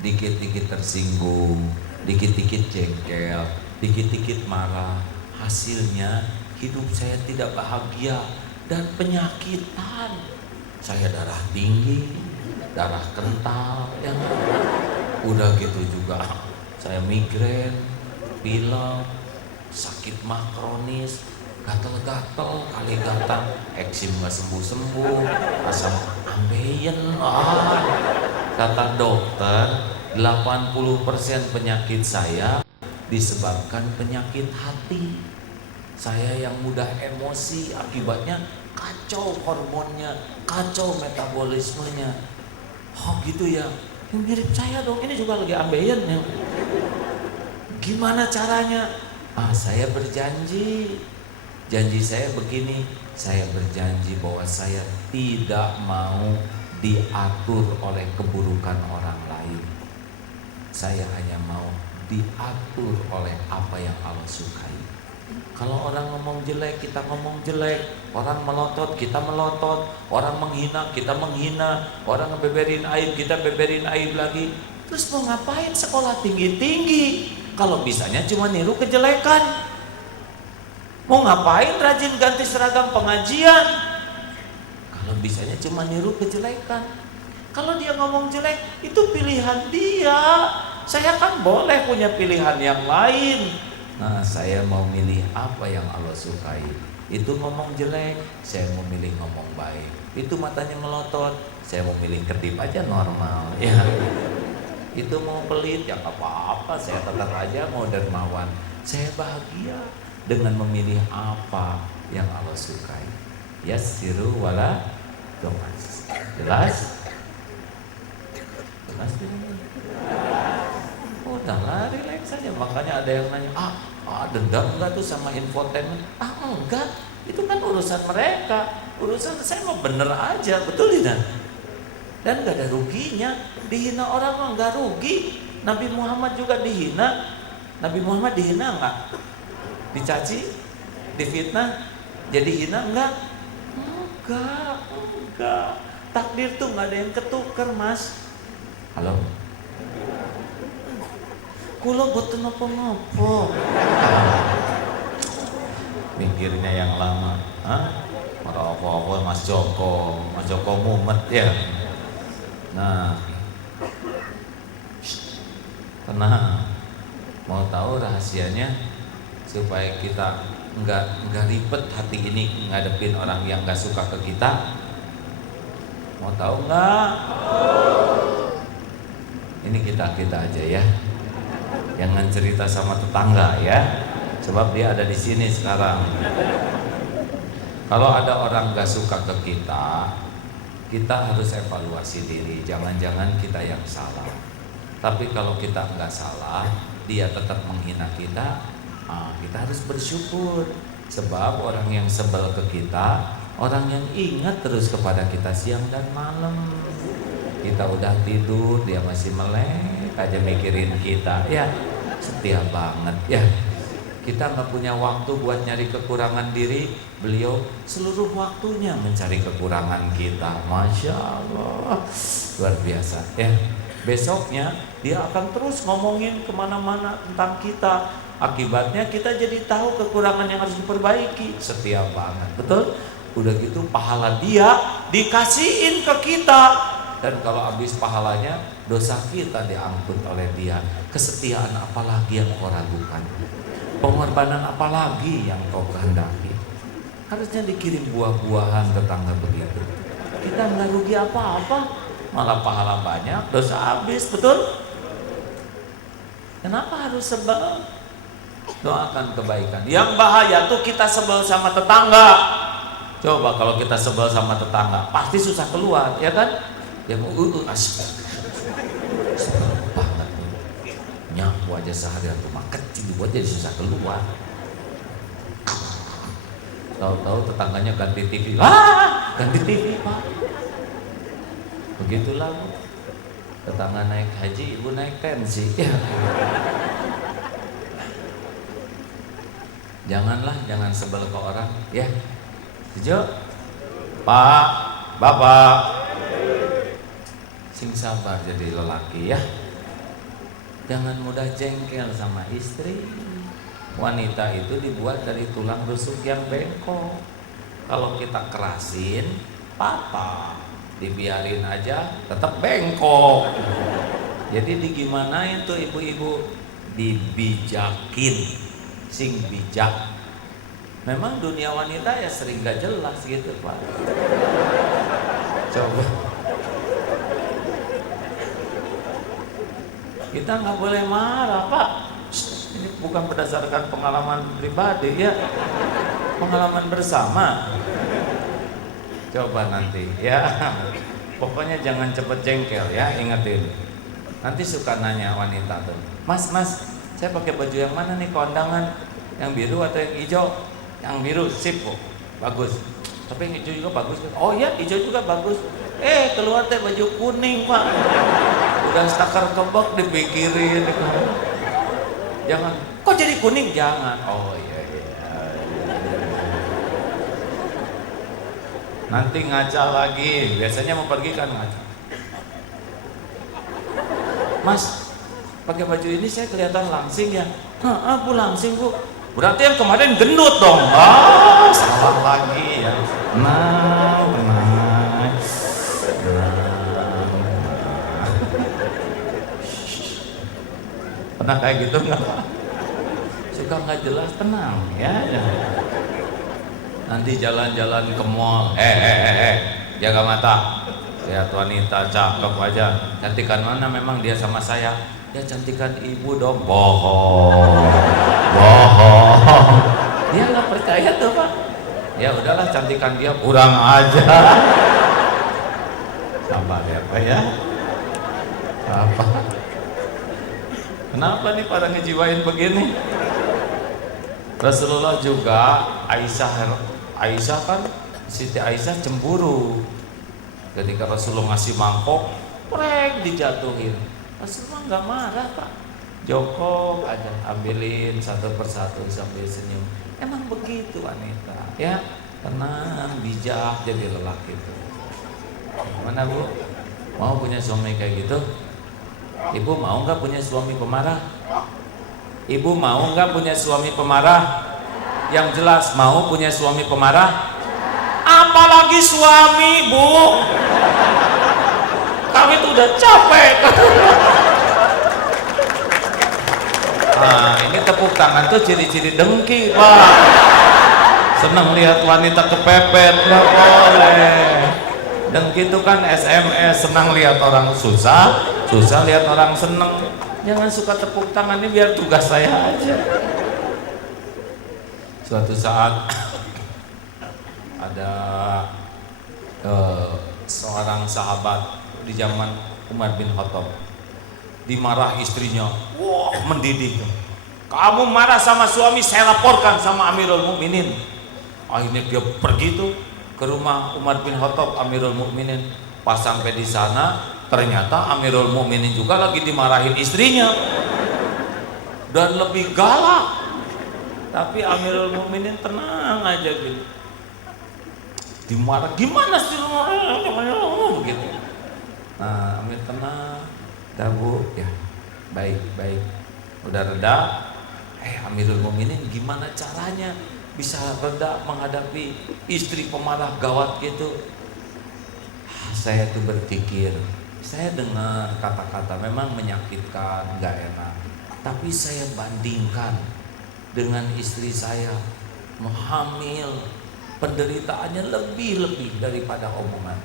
dikit-dikit tersinggung, dikit-dikit jengkel, dikit-dikit marah. Hasilnya hidup saya tidak bahagia dan penyakitan. Saya darah tinggi, darah kental, ya. Udah gitu juga saya migrain, pilek, sakit mah kronis, gatel-gatel kali gatal, eksim nggak sembuh-sembuh, asam ambeien. Kata dokter 80% penyakit saya disebabkan penyakit hati. Saya yang mudah emosi, akibatnya kacau hormonnya, kacau metabolismenya. Oh gitu ya, yang mirip saya dong, ini juga lagi ambeien ya. Gimana caranya? Saya berjanji. Janji saya begini, saya berjanji bahwa saya tidak mau diatur oleh keburukan orang lain. Saya hanya mau diatur oleh apa yang Allah sukai. Kalau orang ngomong jelek, kita ngomong jelek. Orang melotot, kita melotot. Orang menghina, kita menghina. Orang ngebeberin aib, kita beberin aib lagi. Terus mau ngapain sekolah tinggi-tinggi kalau bisanya cuma niru kejelekan? Mau ngapain rajin ganti seragam pengajian kalau bisanya cuma niru kejelekan? Kalau dia ngomong jelek, itu pilihan dia. Saya kan boleh punya pilihan yang lain. Nah, saya mau milih apa yang Allah sukai. Itu ngomong jelek, saya mau milih ngomong baik. Itu matanya melotot, saya mau milih kedip aja normal. Ya. Itu mau pelit, ya nggak apa-apa. Saya tetap aja mau dermawan. Saya bahagia dengan memilih apa yang Allah sukai. Yassiru wala tu'as. Jelas? Jelas ini. Udahlah, relax saja. Makanya ada yang nanya, dendam enggak tuh sama infotainment? Enggak, itu kan urusan mereka. Urusan saya mau bener aja, betul tidak? Dan enggak ada ruginya. Dihina orang mah enggak rugi. Nabi Muhammad juga dihina. Nabi Muhammad dihina enggak? Dicaci, difitnah, jadi hina enggak? Enggak. Takdir tuh enggak ada yang ketuker, Mas. Halo? Kula boten apa-apa. Mikirnya yang lama. Ora apa-apa Mas Joko mumet ya. Nah. Tenang. Mau tahu rahasianya? Supaya kita enggak ribet hati ini ngadepin orang yang enggak suka ke kita. Mau tahu enggak? Ini kita aja ya. Jangan cerita sama tetangga ya. Sebab dia ada di sini sekarang. Kalau ada orang enggak suka ke kita harus evaluasi diri. Jangan-jangan kita yang salah. Tapi kalau kita enggak salah, dia tetap menghina kita, kita harus bersyukur. Sebab orang yang sebel ke kita, orang yang ingat terus kepada kita siang dan malam. Kita udah tidur, dia masih melek aja mikirin kita. Ya, setia banget ya. Kita nggak punya waktu buat nyari kekurangan diri, beliau seluruh waktunya mencari kekurangan kita. Masya Allah, luar biasa ya. Besoknya dia akan terus ngomongin kemana-mana tentang kita. Akibatnya kita jadi tahu kekurangan yang harus diperbaiki. Setia banget, betul? Udah gitu pahala dia dikasihin ke kita. Dan kalau habis pahalanya, dosa kita diampun oleh dia. Kesetiaan apalagi yang kau ragukan? Pengorbanan apalagi yang kau kehendaki? Harusnya dikirim buah-buahan tetangga begitu. Kita nggak rugi apa-apa, malah pahala banyak, dosa habis, betul? Kenapa harus sebel? Doakan kebaikan. Yang bahaya tuh kita sebel sama tetangga. Coba kalau kita sebel sama tetangga, pasti susah keluar, ya kan? Yang asik banget nih. Nyapu aja seharian rumah kecil buat jadi susah keluar. Tahu-tahu tetangganya ganti TV. Ganti TV, Pak. Begitulah, Bu. Tetangga naik haji, ibu naik pensi. Jangan sebel ke orang, ya. Setuju? Pak, Bapak, sing sabar jadi lelaki ya. Jangan mudah jengkel sama istri. Wanita itu dibuat dari tulang rusuk yang bengkok. Kalau kita kerasin, patah. Dibiarin aja, tetap bengkok. Jadi digimanain tuh ibu-ibu? Dibijakin, sing bijak. Memang dunia wanita ya sering gak jelas gitu, Pak. Coba. Kita nggak boleh marah, Pak. Ini bukan berdasarkan pengalaman pribadi ya, pengalaman bersama. Coba nanti ya. Pokoknya jangan cepet jengkel ya, ingetin. Nanti suka nanya wanita tuh, Mas, saya pakai baju yang mana nih kondangan? Yang biru atau yang hijau? Yang biru, sip kok, bagus. Tapi yang hijau juga bagus. Oh iya, hijau juga bagus. Keluar teh baju kuning, Pak. Udah stakar kebak dipikirin. Jangan, kok jadi kuning? Jangan. Oh iya. Nanti ngaca lagi. Biasanya mau pergi kan ngaca. Mas, pakai baju ini saya kelihatan langsing ya? Bu langsing, Bu. Berarti yang kemarin gendut dong. Salah lagi ya. Tenang. Pernah kayak gitu nggak? Suka nggak jelas, tenang ya. Nanti jalan-jalan ke mall, jaga mata. Lihat wanita cakep aja. Cantikan mana memang dia sama saya? Ya cantikan ibu dong. Bohong. Dia nggak percaya tuh, Pak. Ya udahlah, cantikan dia kurang aja. Sabar ya, Pak ya. Apa? Kenapa nih pada ngejiwain begini? Rasulullah juga, Aisyah kan, Siti Aisyah cemburu. Ketika Rasulullah ngasih mangkok, dijatuhin. Rasulullah nggak marah, Pak. Jongkok aja, ambilin satu persatu sambil senyum. Emang begitu wanita, ya tenang, bijak, jadi lelaki itu. Mana Bu? Mau punya suami kayak gitu? Ibu mau nggak punya suami pemarah? Ibu mau nggak punya suami pemarah? Yang jelas mau punya suami pemarah? Apalagi suami, Bu. Kami tuh udah capek. Nah, ini tepuk tangan tuh ciri-ciri dengki, Pak. Senang lihat wanita kepepet, nggak boleh. Dengki itu kan SMS, senang lihat orang susah lihat orang seneng. Jangan suka tepuk tangan, ini biar tugas saya aja. Suatu saat ada seorang sahabat di zaman Umar bin Khattab, dimarah istrinya, wah mendidih. Kamu marah sama suami, saya laporkan sama Amirul Mukminin. Akhirnya dia pergi tuh ke rumah Umar bin Khattab, Amirul Mukminin. Pas sampai di sana, ternyata Amirul Mukminin juga lagi dimarahin istrinya dan lebih galak. Tapi Amirul Mukminin tenang aja gitu. Dimarah, gimana sih begitu. Nah, Amir tenang, dah Bu, ya baik. Udah reda. Amirul Mukminin gimana caranya bisa reda menghadapi istri pemarah gawat gitu? Saya tuh berpikir, saya dengar kata-kata memang menyakitkan, gak enak. Tapi saya bandingkan dengan istri saya, hamil, penderitaannya lebih daripada omongan.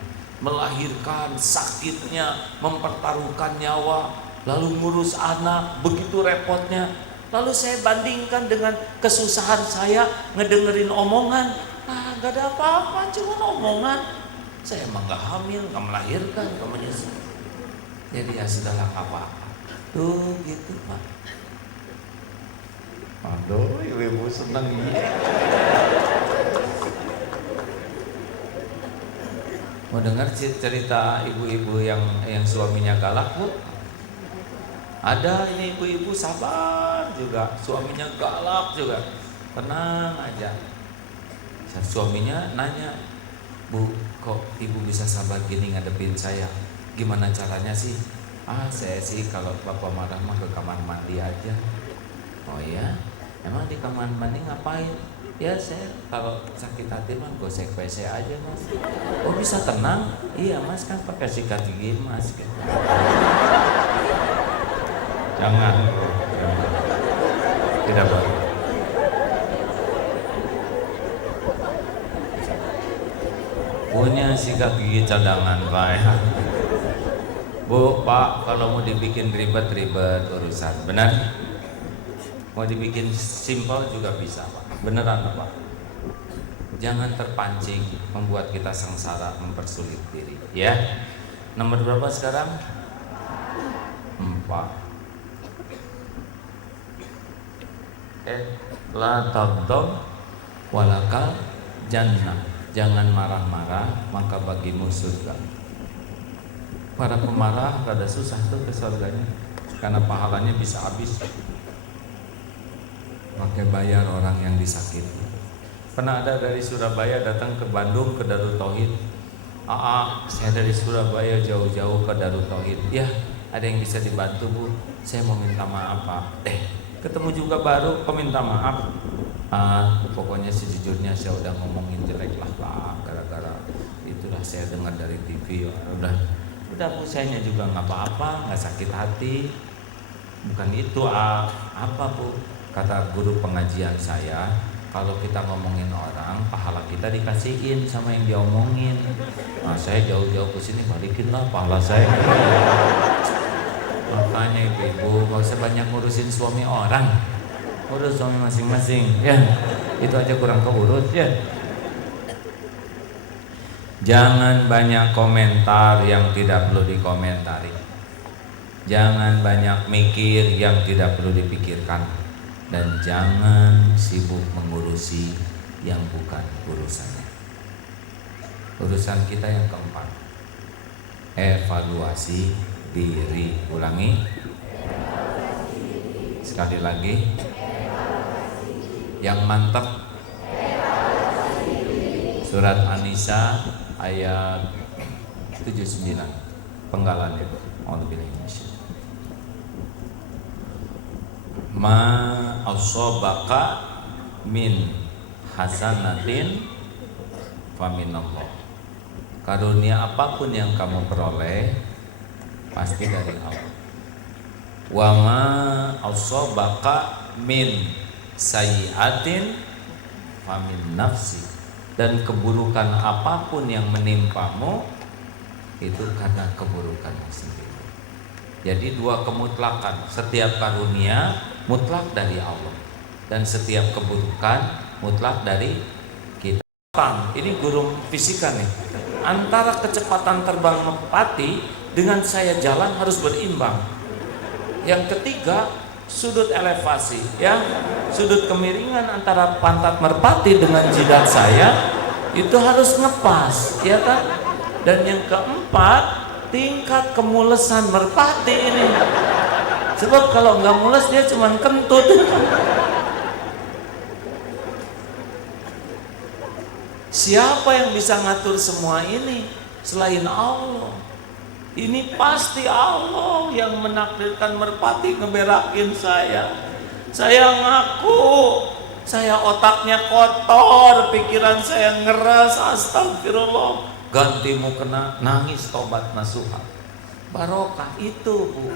Melahirkan, sakitnya, mempertaruhkan nyawa, lalu ngurus anak, begitu repotnya. Lalu saya bandingkan dengan kesusahan saya ngedengerin omongan. nggak ada apa-apa, cuma omongan. Saya emang nggak hamil, nggak melahirkan, nggak menyusui. Jadi ya sudahlah apa-apa. Tuh gitu Pak. Aduh, ibu senang ya. Mau dengar cerita ibu-ibu yang suaminya galak, Bu? Ada ini ibu-ibu sabar juga, suaminya galak juga. Tenang aja. Suaminya nanya, "Bu, kok ibu bisa sabar gini ngadepin saya? Gimana caranya sih?" Saya sih kalau bapak marah mah ke kamar mandi aja." "Oh ya? Emang di kamar mandi ngapain?" "Ya saya kalau sakit hati mah gosek WC aja Mas." "Oh bisa tenang?" "Iya Mas, kan pakai sikat gigi Mas." Jangan, tidak boleh. Punya sikat gigi cadangan Pak. Bu, Pak, kalau mau dibikin ribet-ribet urusan, benar? Mau dibikin simpel juga bisa Pak. Beneran Pak. Jangan terpancing membuat kita sengsara, mempersulit diri. Ya. Nomor berapa sekarang? 4. La taghdab walakal jannah. Jangan marah-marah, maka bagimu surga. Para pemarah rada susah tuh ke surganya, karena pahalanya bisa habis. Pakai bayar orang yang disakiti. Pernah ada dari Surabaya datang ke Bandung ke Darut Tauhid. Saya dari Surabaya jauh-jauh ke Darut Tauhid. Ya, ada yang bisa dibantu Bu? Saya mau minta maaf Pak. Ketemu juga baru, kok minta maaf? Pokoknya sejujurnya saya udah ngomongin jelek lah Pak, gara-gara itulah saya dengar dari TV. Udah Bu, sayanya juga nggak apa-apa, nggak sakit hati. Bukan itu apa Bu? Kata guru pengajian saya, kalau kita ngomongin orang, pahala kita dikasihin sama yang diomongin. Saya jauh-jauh ke sini balikin lah pahala saya. Makanya ibu, nggak usah banyak ngurusin suami orang. Urus suami masing-masing, ya. Itu aja kurang keurus, ya. Jangan banyak komentar yang tidak perlu dikomentari. Jangan banyak mikir yang tidak perlu dipikirkan. Dan jangan sibuk mengurusi yang bukan urusannya. Urusan kita yang keempat, evaluasi diri. Ulangi. Sekali lagi. Yang mantap. Surat An-Nisa ayat 79. Penggalannya. Ma asobaka min hasanatin faminallah. Karunia apapun yang kamu peroleh pasti dari Allah. Wa ma asobaka min sayyiatin famin nafsi. Dan keburukan apapun yang menimpamu itu karena keburukanmu sendiri. Jadi dua kemutlakan, setiap karunia mutlak dari Allah dan setiap keburukan mutlak dari kita. Ini guru fisika nih. Antara kecepatan terbang merpati dengan saya jalan harus berimbang. Yang ketiga, sudut elevasi, ya, sudut kemiringan antara pantat merpati dengan jidat saya itu harus ngepas, ya kan? Dan yang keempat, tingkat kemulesan merpati ini. Sebab kalau nggak mules dia cuma kentut. Siapa yang bisa ngatur semua ini selain Allah? Ini pasti Allah yang menakdirkan merpati ngeberakin saya. Saya ngaku, saya otaknya kotor, pikiran saya ngeras, astagfirullah. Gantimu kena nangis tobat nasuha. Barokah itu Bu.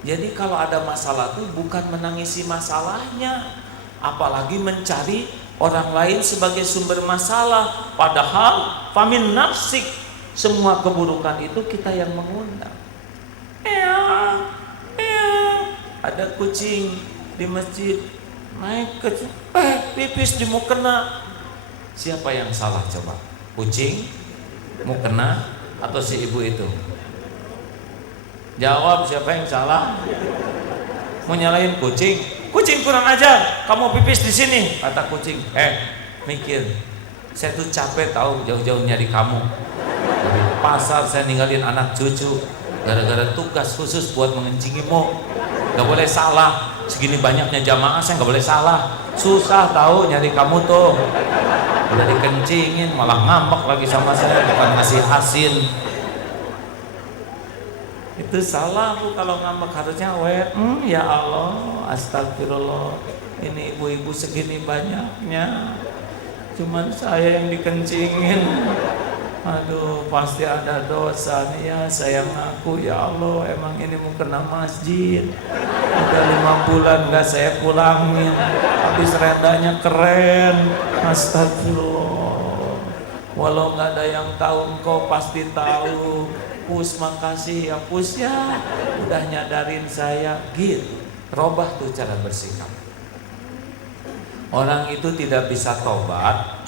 Jadi kalau ada masalah itu bukan menangisi masalahnya, apalagi mencari orang lain sebagai sumber masalah. Padahal famin nafsik, semua keburukan itu kita yang mengundang. Ada kucing di masjid naik ke pipis di mukena. Siapa yang salah coba? Kucing, mukena, atau si ibu itu? Jawab, siapa yang salah? Mau nyalain kucing? Kucing kurang ajar, kamu pipis di sini, kata kucing. Mikir, saya tuh capek tahu jauh-jauh nyari kamu. Dari pasar saya ninggalin anak cucu gara-gara tugas khusus buat mengencingimu. Gak boleh salah, segini banyaknya jamaah saya gak boleh salah. Susah tahu nyari kamu tuh. Udah dikencingin malah ngambek lagi sama saya, bukan ngasih hasil. Itu salah Bu kalau ngambek, harusnya ya Allah, astagfirullah. Ini ibu-ibu segini banyaknya, cuman saya yang dikencingin. Aduh, pasti ada dosa nih ya. Saya ngaku, ya Allah, emang ini mau kena masjid. Udah 5 bulan gak saya pulangin, habis rendahnya keren. Astagfirullah. Walau gak ada yang tahu, engkau pasti tahu. Pus, makasih ya Pus ya, udah nyadarin saya. Gitu, robah tuh cara bersikap. Orang itu tidak bisa tobat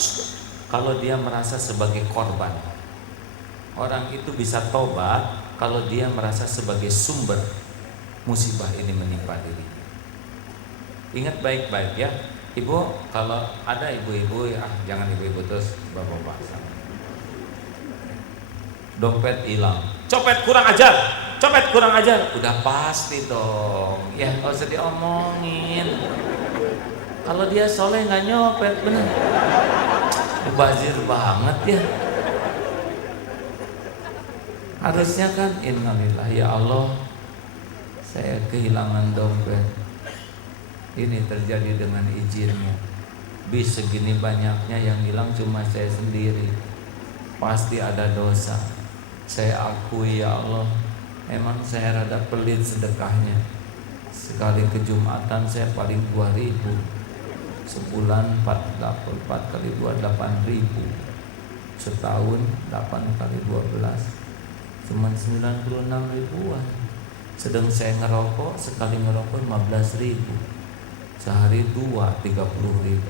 kalau dia merasa sebagai korban. Orang itu bisa tobat kalau dia merasa sebagai sumber musibah ini menimpa diri. Ingat baik-baik ya, Ibu, kalau ada ibu-ibu, jangan ibu-ibu terus, bapak-bapak. Dompet hilang, copet kurang ajar, copet kurang ajar. Udah pasti dong, ya nggak usah diomongin. Kalau dia soleh nggak nyopet, bener. Mubazir banget ya. Harusnya kan innalillah, ya Allah, saya kehilangan dompet. Ini terjadi dengan izinnya. Bis segini banyaknya, yang hilang cuma saya sendiri. Pasti ada dosa. Saya akui ya Allah, emang saya rada pelit sedekahnya. Sekali ke Jumatan saya paling 2.000. Sebulan 4 kali 2 8.000. Setahun 8 kali 12 cuman 96 ribuan. Sedang saya ngerokok, sekali ngerokok 15.000. Sehari 2 30.000.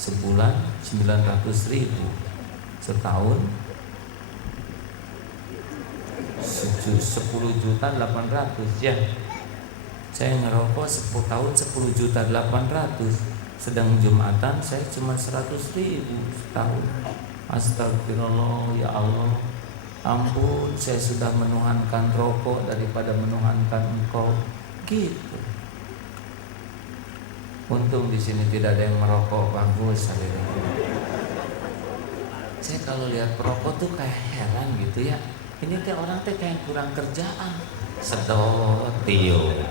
Sebulan 900.000. Setahun 10.800.000 ya. Saya ngerokok 10 tahun 10.800.000. Sedang Jumatan saya cuma 100.000 setahun. Astagfirullah, ya Allah, ampun, saya sudah menuhankan rokok daripada menuhankan Engkau. Gitu. Untung di sini tidak ada yang merokok, bagus. Saya kalau lihat perokok tuh kayak heran gitu ya. Ini teh orang teh kayak kurang kerjaan. Sedot tio.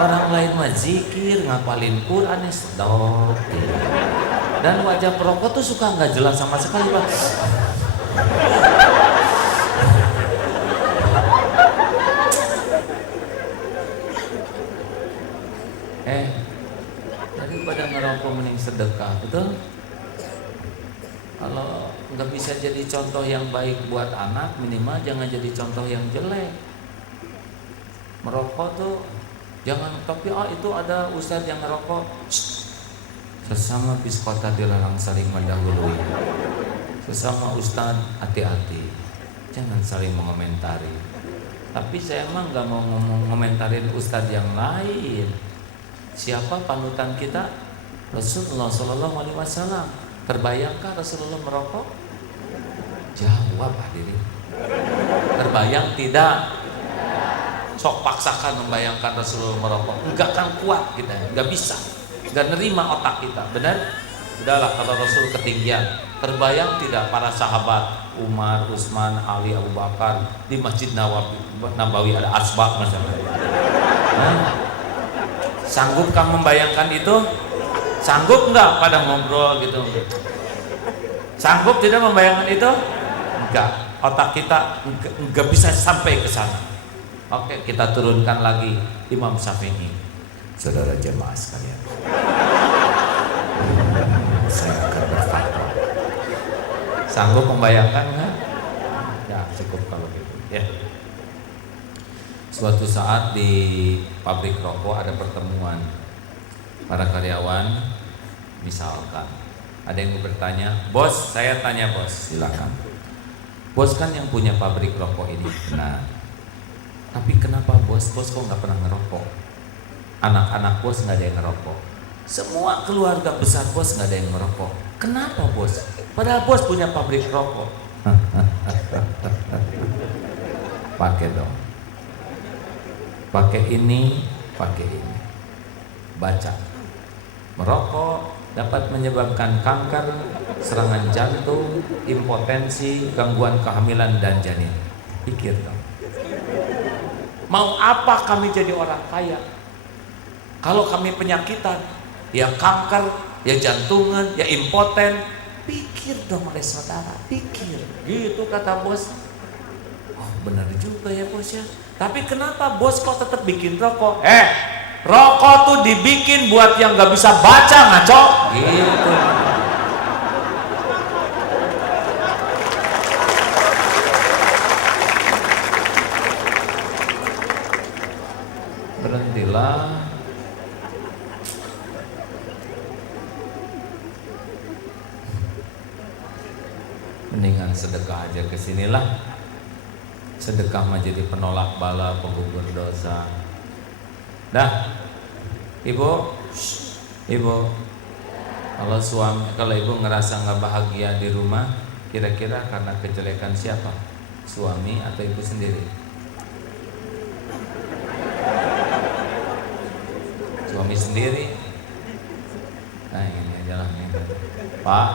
Orang lain mah zikir, ngapalin Quran, sedot tio. Dan wajah perokok tuh suka nggak jelas sama sekali, Pak. Daripada ngerokok mending sedekah, betul? Kalau nggak bisa jadi contoh yang baik buat anak, minimal jangan jadi contoh yang jelek. Merokok tuh jangan, tapi itu ada ustadz yang ngerokok. Sesama biskota dilarang saling mendahului. Sesama ustadz hati-hati, jangan saling mengomentari. Tapi saya emang nggak mau ngomentarin ustadz yang lain. Siapa panutan kita? Rasulullah Sallallahu Alaihi Wasallam. Terbayangkah Rasulullah merokok? Jawab hadirin. Terbayang tidak? Sok paksakan membayangkan Rasulullah merokok. Enggak kan kuat kita, enggak bisa, enggak nerima otak kita, benar? Udahlah, kalau Rasul ketinggian. Terbayang tidak para sahabat Umar, Utsman, Ali, Abu Bakar di Masjid Nabawi ada asbak misalnya. Sanggupkah membayangkan itu? Sanggup enggak pada ngobrol gitu? Sanggup tidak membayangkan itu? Enggak. Otak kita enggak bisa sampai ke sana. Oke, kita turunkan lagi Imam Syafi'i. Saudara jemaah sekalian, saya akan berfatwa. Sanggup membayangkan enggak? Ya, cukup kalau gitu. Ya. Suatu saat di pabrik rokok ada pertemuan para karyawan Misalkan ada yang bertanya, bos, saya tanya bos, silakan. Bos kan yang punya pabrik rokok ini, benar. Tapi kenapa bos kok nggak pernah ngerokok? Anak-anak bos nggak ada yang ngerokok. Semua keluarga besar bos nggak ada yang ngerokok. Kenapa bos? Padahal bos punya pabrik rokok. Pakai dong. Pakai ini. Baca. Merokok dapat menyebabkan kanker, serangan jantung, impotensi, gangguan kehamilan dan janin. Pikir dong. Mau apa kami jadi orang kaya? Kalau kami penyakitan, ya kanker, ya jantungan, ya impoten. Pikir dong oleh saudara, pikir. Gitu kata bos. Oh benar juga ya bos ya. Tapi kenapa bos kok tetap bikin rokok? Rokok tuh dibikin buat yang gak bisa baca, ngaco. Gitu. Berhentilah. Mendingan sedekah aja kesinilah. Sedekah mah jadi penolak bala, penggugur dosa. Dah, ibu, kalau ibu ngerasa nggak bahagia di rumah, kira-kira karena kejelekan siapa? Suami atau ibu sendiri? Suami sendiri. Nah ini aja lah ini. Pak,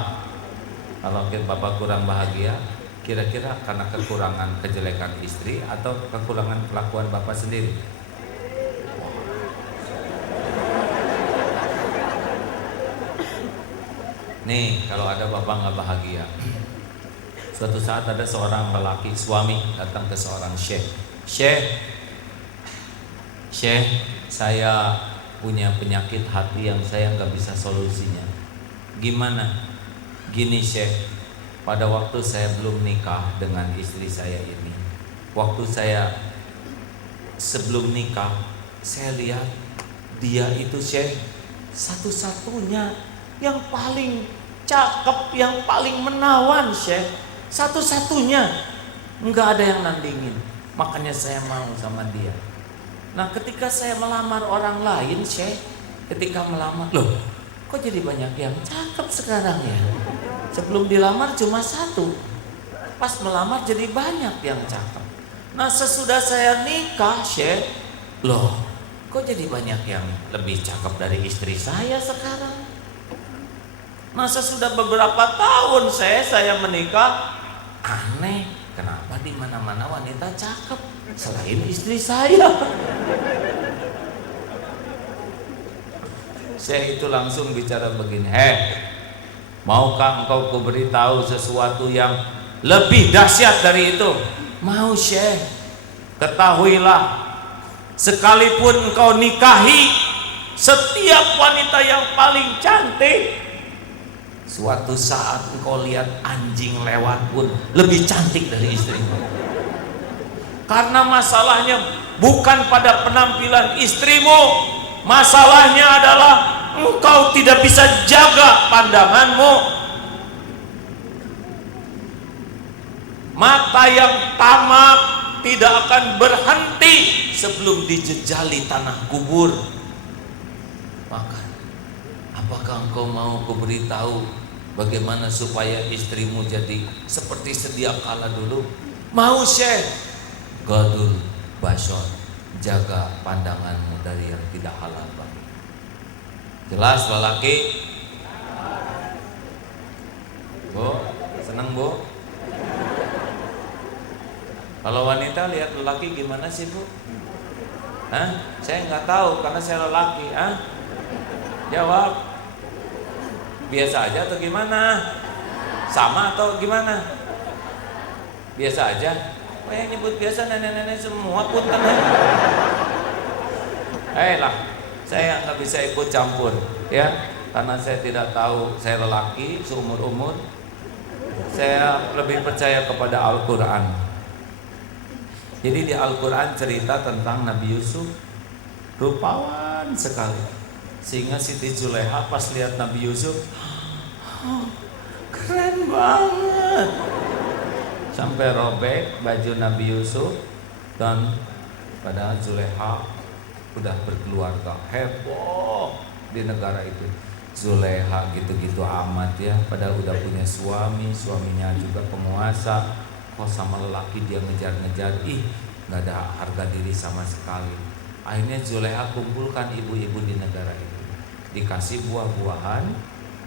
kalau bapak kurang bahagia, kira-kira karena kekurangan kejelekan istri atau kekurangan kelakuan bapak sendiri? Nih, kalau ada bapak nggak bahagia, suatu saat ada seorang lelaki suami datang ke seorang syekh. Syekh, saya punya penyakit hati yang saya nggak bisa solusinya. Gimana? Gini syekh, pada waktu saya belum nikah dengan istri saya ini, waktu saya sebelum nikah, saya lihat dia itu syekh satu-satunya yang paling cakep, yang paling menawan syekh, satu-satunya, nggak ada yang nandingin. Makanya saya mau sama dia. Nah ketika saya melamar orang lain syekh, ketika melamar, loh kok jadi banyak yang cakep sekarang ya? Sebelum dilamar cuma satu, pas melamar jadi banyak yang cakep. Nah sesudah saya nikah syekh, loh kok jadi banyak yang lebih cakep dari istri saya sekarang? Masa sudah beberapa tahun saya menikah, aneh, kenapa di mana-mana wanita cakep selain istri saya? Saya itu langsung bicara begini, maukah engkau kuberitahu sesuatu yang lebih dahsyat dari itu? Mau syekh, ketahuilah, sekalipun engkau nikahi setiap wanita yang paling cantik, suatu saat engkau lihat anjing lewat pun lebih cantik dari istrimu. Karena masalahnya bukan pada penampilan istrimu, masalahnya adalah engkau tidak bisa jaga pandanganmu. Mata yang tamak tidak akan berhenti sebelum dijejali tanah kubur. Maka apakah engkau mau kuberitahu bagaimana supaya istrimu jadi seperti sedia kala dulu? Mau syekh. Gadul basyar, jaga pandanganmu dari yang tidak halal. Jelas lelaki? Bu, senang bu? Kalau wanita lihat lelaki gimana sih bu? Saya nggak tahu karena saya lelaki. Jawab. Biasa aja atau gimana? Sama atau gimana? Biasa aja. Yang nyebut biasa nenek-nenek semua punten lah, saya nggak bisa ikut campur ya, karena saya tidak tahu, saya lelaki seumur-umur, saya lebih percaya kepada Al-Quran. Jadi di Al-Quran cerita tentang Nabi Yusuf, rupawan sekali. Sehingga Siti Zulaiha pas lihat Nabi Yusuf, "Oh, keren banget." Sampai robek baju Nabi Yusuf, dan padahal Zulaiha udah berkeluarga, heboh di negara itu. Zulaiha gitu-gitu amat ya, padahal udah punya suami, suaminya juga penguasa, kok sama lelaki dia ngejar-ngejar, nggak ada harga diri sama sekali. Akhirnya Zulaiha kumpulkan ibu-ibu di negara itu, dikasih buah-buahan,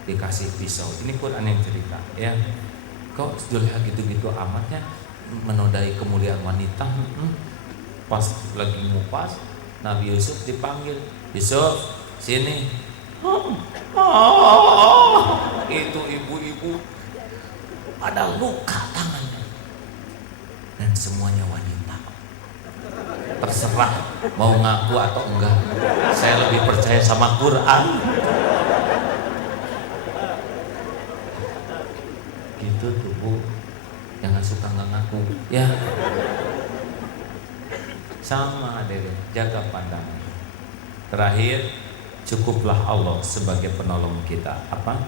dikasih pisau. Ini Quran yang cerita ya. Kok Zulaiha gitu-gitu amatnya menodai kemuliaan wanita. Pas lagi ngupas, Nabi Yusuf dipanggil, "Yusuf, sini." Itu ibu-ibu pada luka tangannya, dan semuanya wanita. Terserah mau ngaku atau enggak, saya lebih percaya sama Quran. Gitu tuh Bu, jangan suka nggak ngaku ya. Sama deh, jaga pandangan. Terakhir, cukuplah Allah sebagai penolong kita. Apa?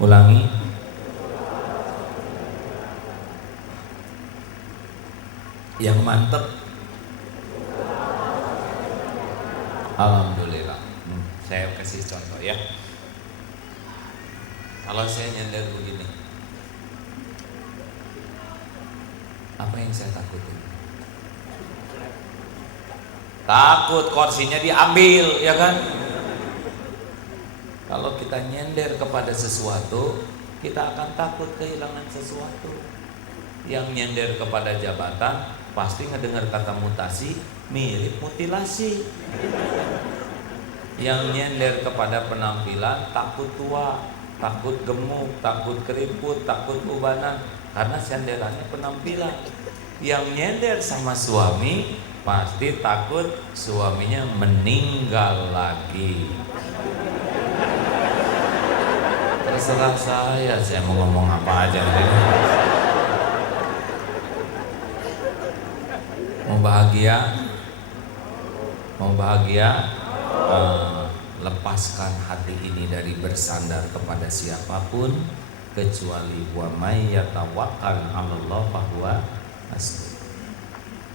Ulangi. Yang mantep. Alhamdulillah. Saya kasih contoh ya. Kalau saya nyender begini, apa yang saya takutin? Takut kursinya diambil, ya kan? Kalau kita nyender kepada sesuatu, kita akan takut kehilangan sesuatu. Yang nyender kepada jabatan pasti ngedengar kata mutasi, mirip mutilasi. Yang nyender kepada penampilan takut tua, takut gemuk, takut keriput, takut ubanan, karena senderannya penampilan. Yang nyender sama suami pasti takut suaminya meninggal lagi. Terserah saya mau ngomong apa aja. Mau bahagia, lepaskan hati ini dari bersandar kepada siapapun kecuali wa may yatawakkal 'alallah fahuwa hasbuh.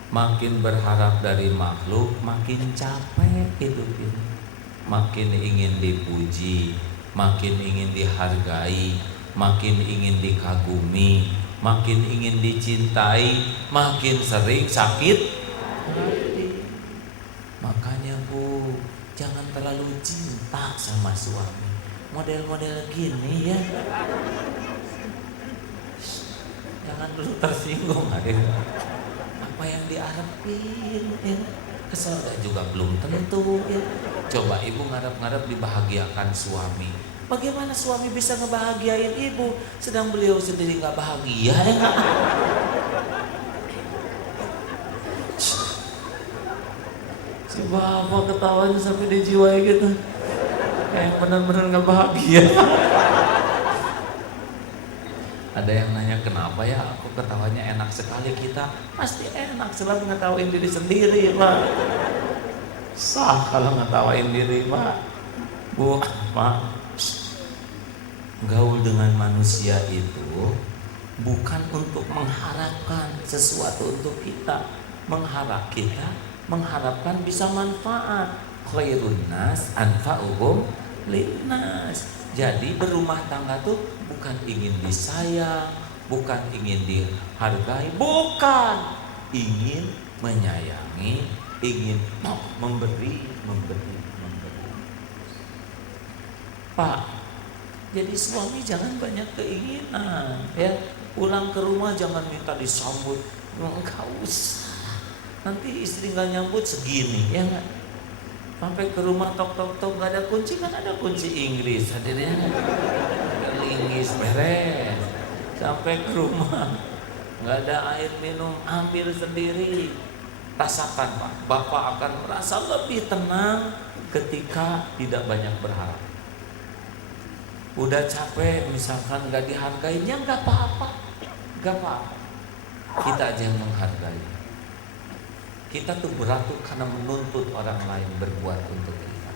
Makin berharap dari makhluk, makin capek hidup ini. Makin ingin dipuji, makin ingin dihargai, makin ingin dikagumi, makin ingin dicintai, makin sering sakit hati. Makanya Bu, jangan terlalu cinta sama suami. Model-model gini ya, jangan dulu tersinggung adik. Apa yang diharapin ya, kesel juga belum tentu ya. Coba ibu ngarep-ngarep dibahagiakan suami, bagaimana suami bisa ngebahagiain ibu sedang beliau sendiri nggak bahagia ya? Si bapak ketawanya sampai dijiwai gitu, kayak benar-benar nggak bahagia. Ada yang nanya, kenapa ya aku ketawanya enak sekali? Kita pasti enak, selalu ngetawain diri sendiri Pak. Sah kalau ngetawain diri Pak. Bu, Pak, gaul dengan manusia itu bukan untuk mengharapkan sesuatu untuk kita. Mengharapkan bisa manfaat. Khairun nas anfa'uhum linnas. Jadi berumah tangga tuh bukan ingin disayang, bukan ingin dihargai, bukan ingin menyayangi, ingin memberi. Pak, jadi suami jangan banyak keinginan ya. Pulang ke rumah jangan minta disambut, enggak usah. Nanti istri nggak nyambut segini ya nggak. Sampai ke rumah tok nggak ada kunci, kan ada kunci Inggris hadirnya. Inggris beres. Sampai ke rumah nggak ada air minum, ambil sendiri. Rasakan Pak, Bapak akan merasa lebih tenang ketika tidak banyak berharap. Udah capek misalkan nggak dihargainya, nggak apa-apa. Kita aja yang menghargai. Kita tuh berat tuh karena menuntut orang lain berbuat untuk kita.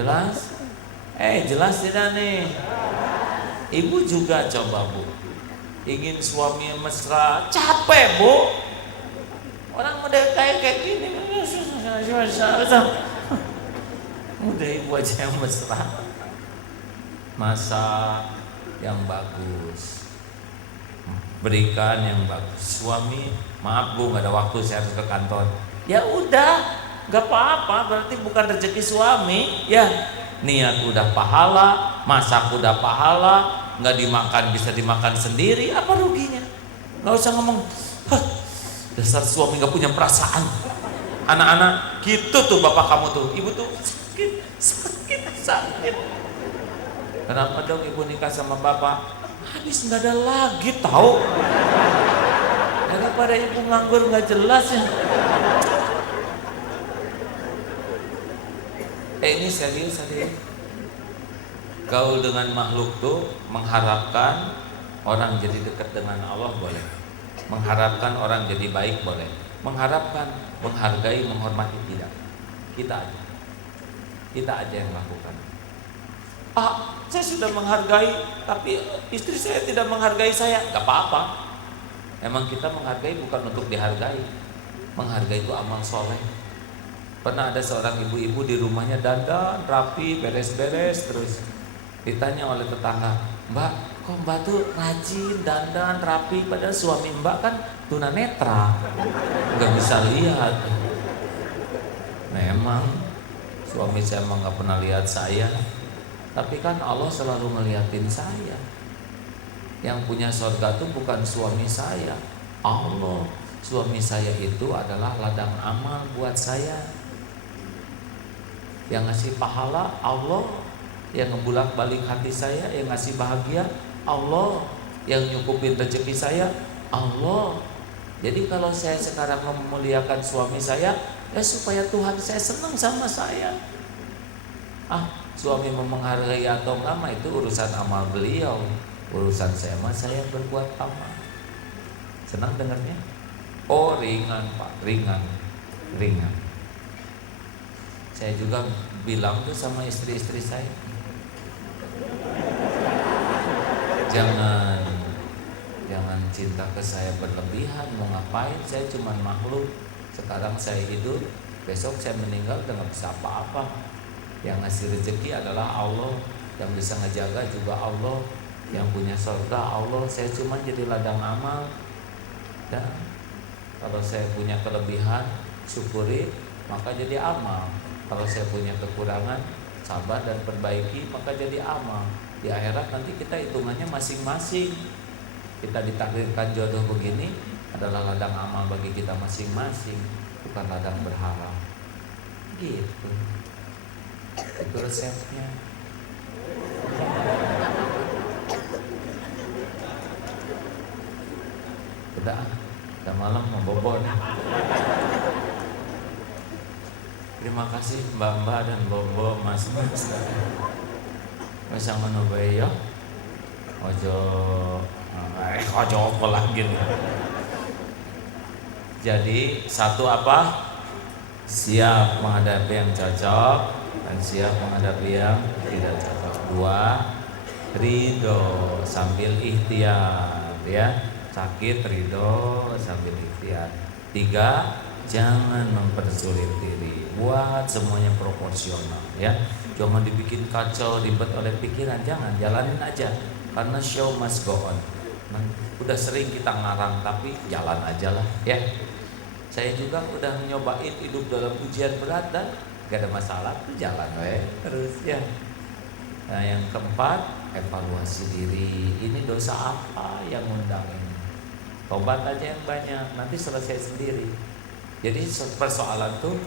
Jelas? Jelas tidak nih? Ibu juga coba Bu, ingin suami mesra, capek Bu. Orang udah kayak gini, udah ibu aja yang mesra. Masak yang bagus, berikan yang bagus. Suami, maaf Bu, nggak ada waktu, saya harus ke kantor. Ya udah, nggak apa-apa, berarti bukan rezeki suami. Ya, niat udah pahala, masak udah pahala, nggak dimakan bisa dimakan sendiri, apa ruginya? Nggak usah ngomong, dasar suami nggak punya perasaan. Anak-anak, gitu tuh bapak kamu tuh, ibu tuh sakit. Kenapa dong ibu nikah sama bapak? Habis nggak ada lagi tahu. Daripada ibu nganggur nggak jelas ya. Ini serius tadi. Gaul dengan makhluk tuh mengharapkan orang jadi dekat dengan Allah boleh, mengharapkan orang jadi baik boleh, mengharapkan menghargai menghormati tidak. Kita aja yang lakukan. Saya sudah menghargai, tapi istri saya tidak menghargai saya. Gak apa-apa. Emang kita menghargai bukan untuk dihargai. Menghargai itu amal soleh. Pernah ada seorang ibu-ibu di rumahnya dandan, rapi, beres-beres terus. Ditanya oleh tetangga, Mbak, kok Mbak tuh rajin, dandan, rapi, padahal suami Mbak kan tunanetra, nggak bisa lihat. Memang suami saya emang nggak pernah lihat saya. Tapi kan Allah selalu ngeliatin saya. Yang punya surga itu bukan suami saya, Allah. Suami saya itu adalah ladang amal buat saya. Yang ngasih pahala Allah, yang ngebulak balik hati saya, yang ngasih bahagia Allah, yang nyukupin rezeki saya Allah. Jadi kalau saya sekarang memuliakan suami saya, ya supaya Tuhan saya senang sama saya. Suami menghargai atau enggak mah itu urusan amal beliau. Urusan saya mah saya berbuat amal. Senang dengarnya? Oh ringan Pak, ringan. Saya juga bilang tuh sama istri-istri saya, jangan cinta ke saya berlebihan. Mau ngapain? Saya cuma makhluk. Sekarang saya hidup, besok saya meninggal dengan bisa apa-apa. Yang ngasih rezeki adalah Allah, yang bisa ngejaga juga Allah, yang punya surga Allah. Saya cuma jadi ladang amal. Dan kalau saya punya kelebihan, syukuri, maka jadi amal. Kalau saya punya kekurangan, sabar dan perbaiki, maka jadi amal. Di akhirat nanti kita hitungannya masing-masing. Kita ditakdirkan jodoh begini adalah ladang amal bagi kita masing-masing, bukan ladang berharap. Gitu. Itu resepnya. Udah malam mau bobo nih. Terima kasih mbak-mbak dan bobo, mas-mas. Masang menobayo. Ojo apa lagi nih. Jadi satu apa? Siap menghadapi yang cocok dan siap menghadapi yang tidak cocok. Dua, ridho sambil ikhtiar, ya. Sakit ridho sambil ikhtiar. Tiga, jangan mempersulit diri. Buat semuanya proporsional, ya. Jangan dibikin kacau, ribet oleh pikiran. Jangan, jalanin aja. Karena show must go on. Udah sering kita ngarang, tapi jalan aja lah, ya. Saya juga udah nyobain hidup dalam ujian berat dan gak ada masalah, jalan terus, ya. Nah yang keempat, evaluasi diri. Ini dosa apa yang ngundang ini? Tobat aja yang banyak, nanti selesai sendiri. Jadi persoalan tuh,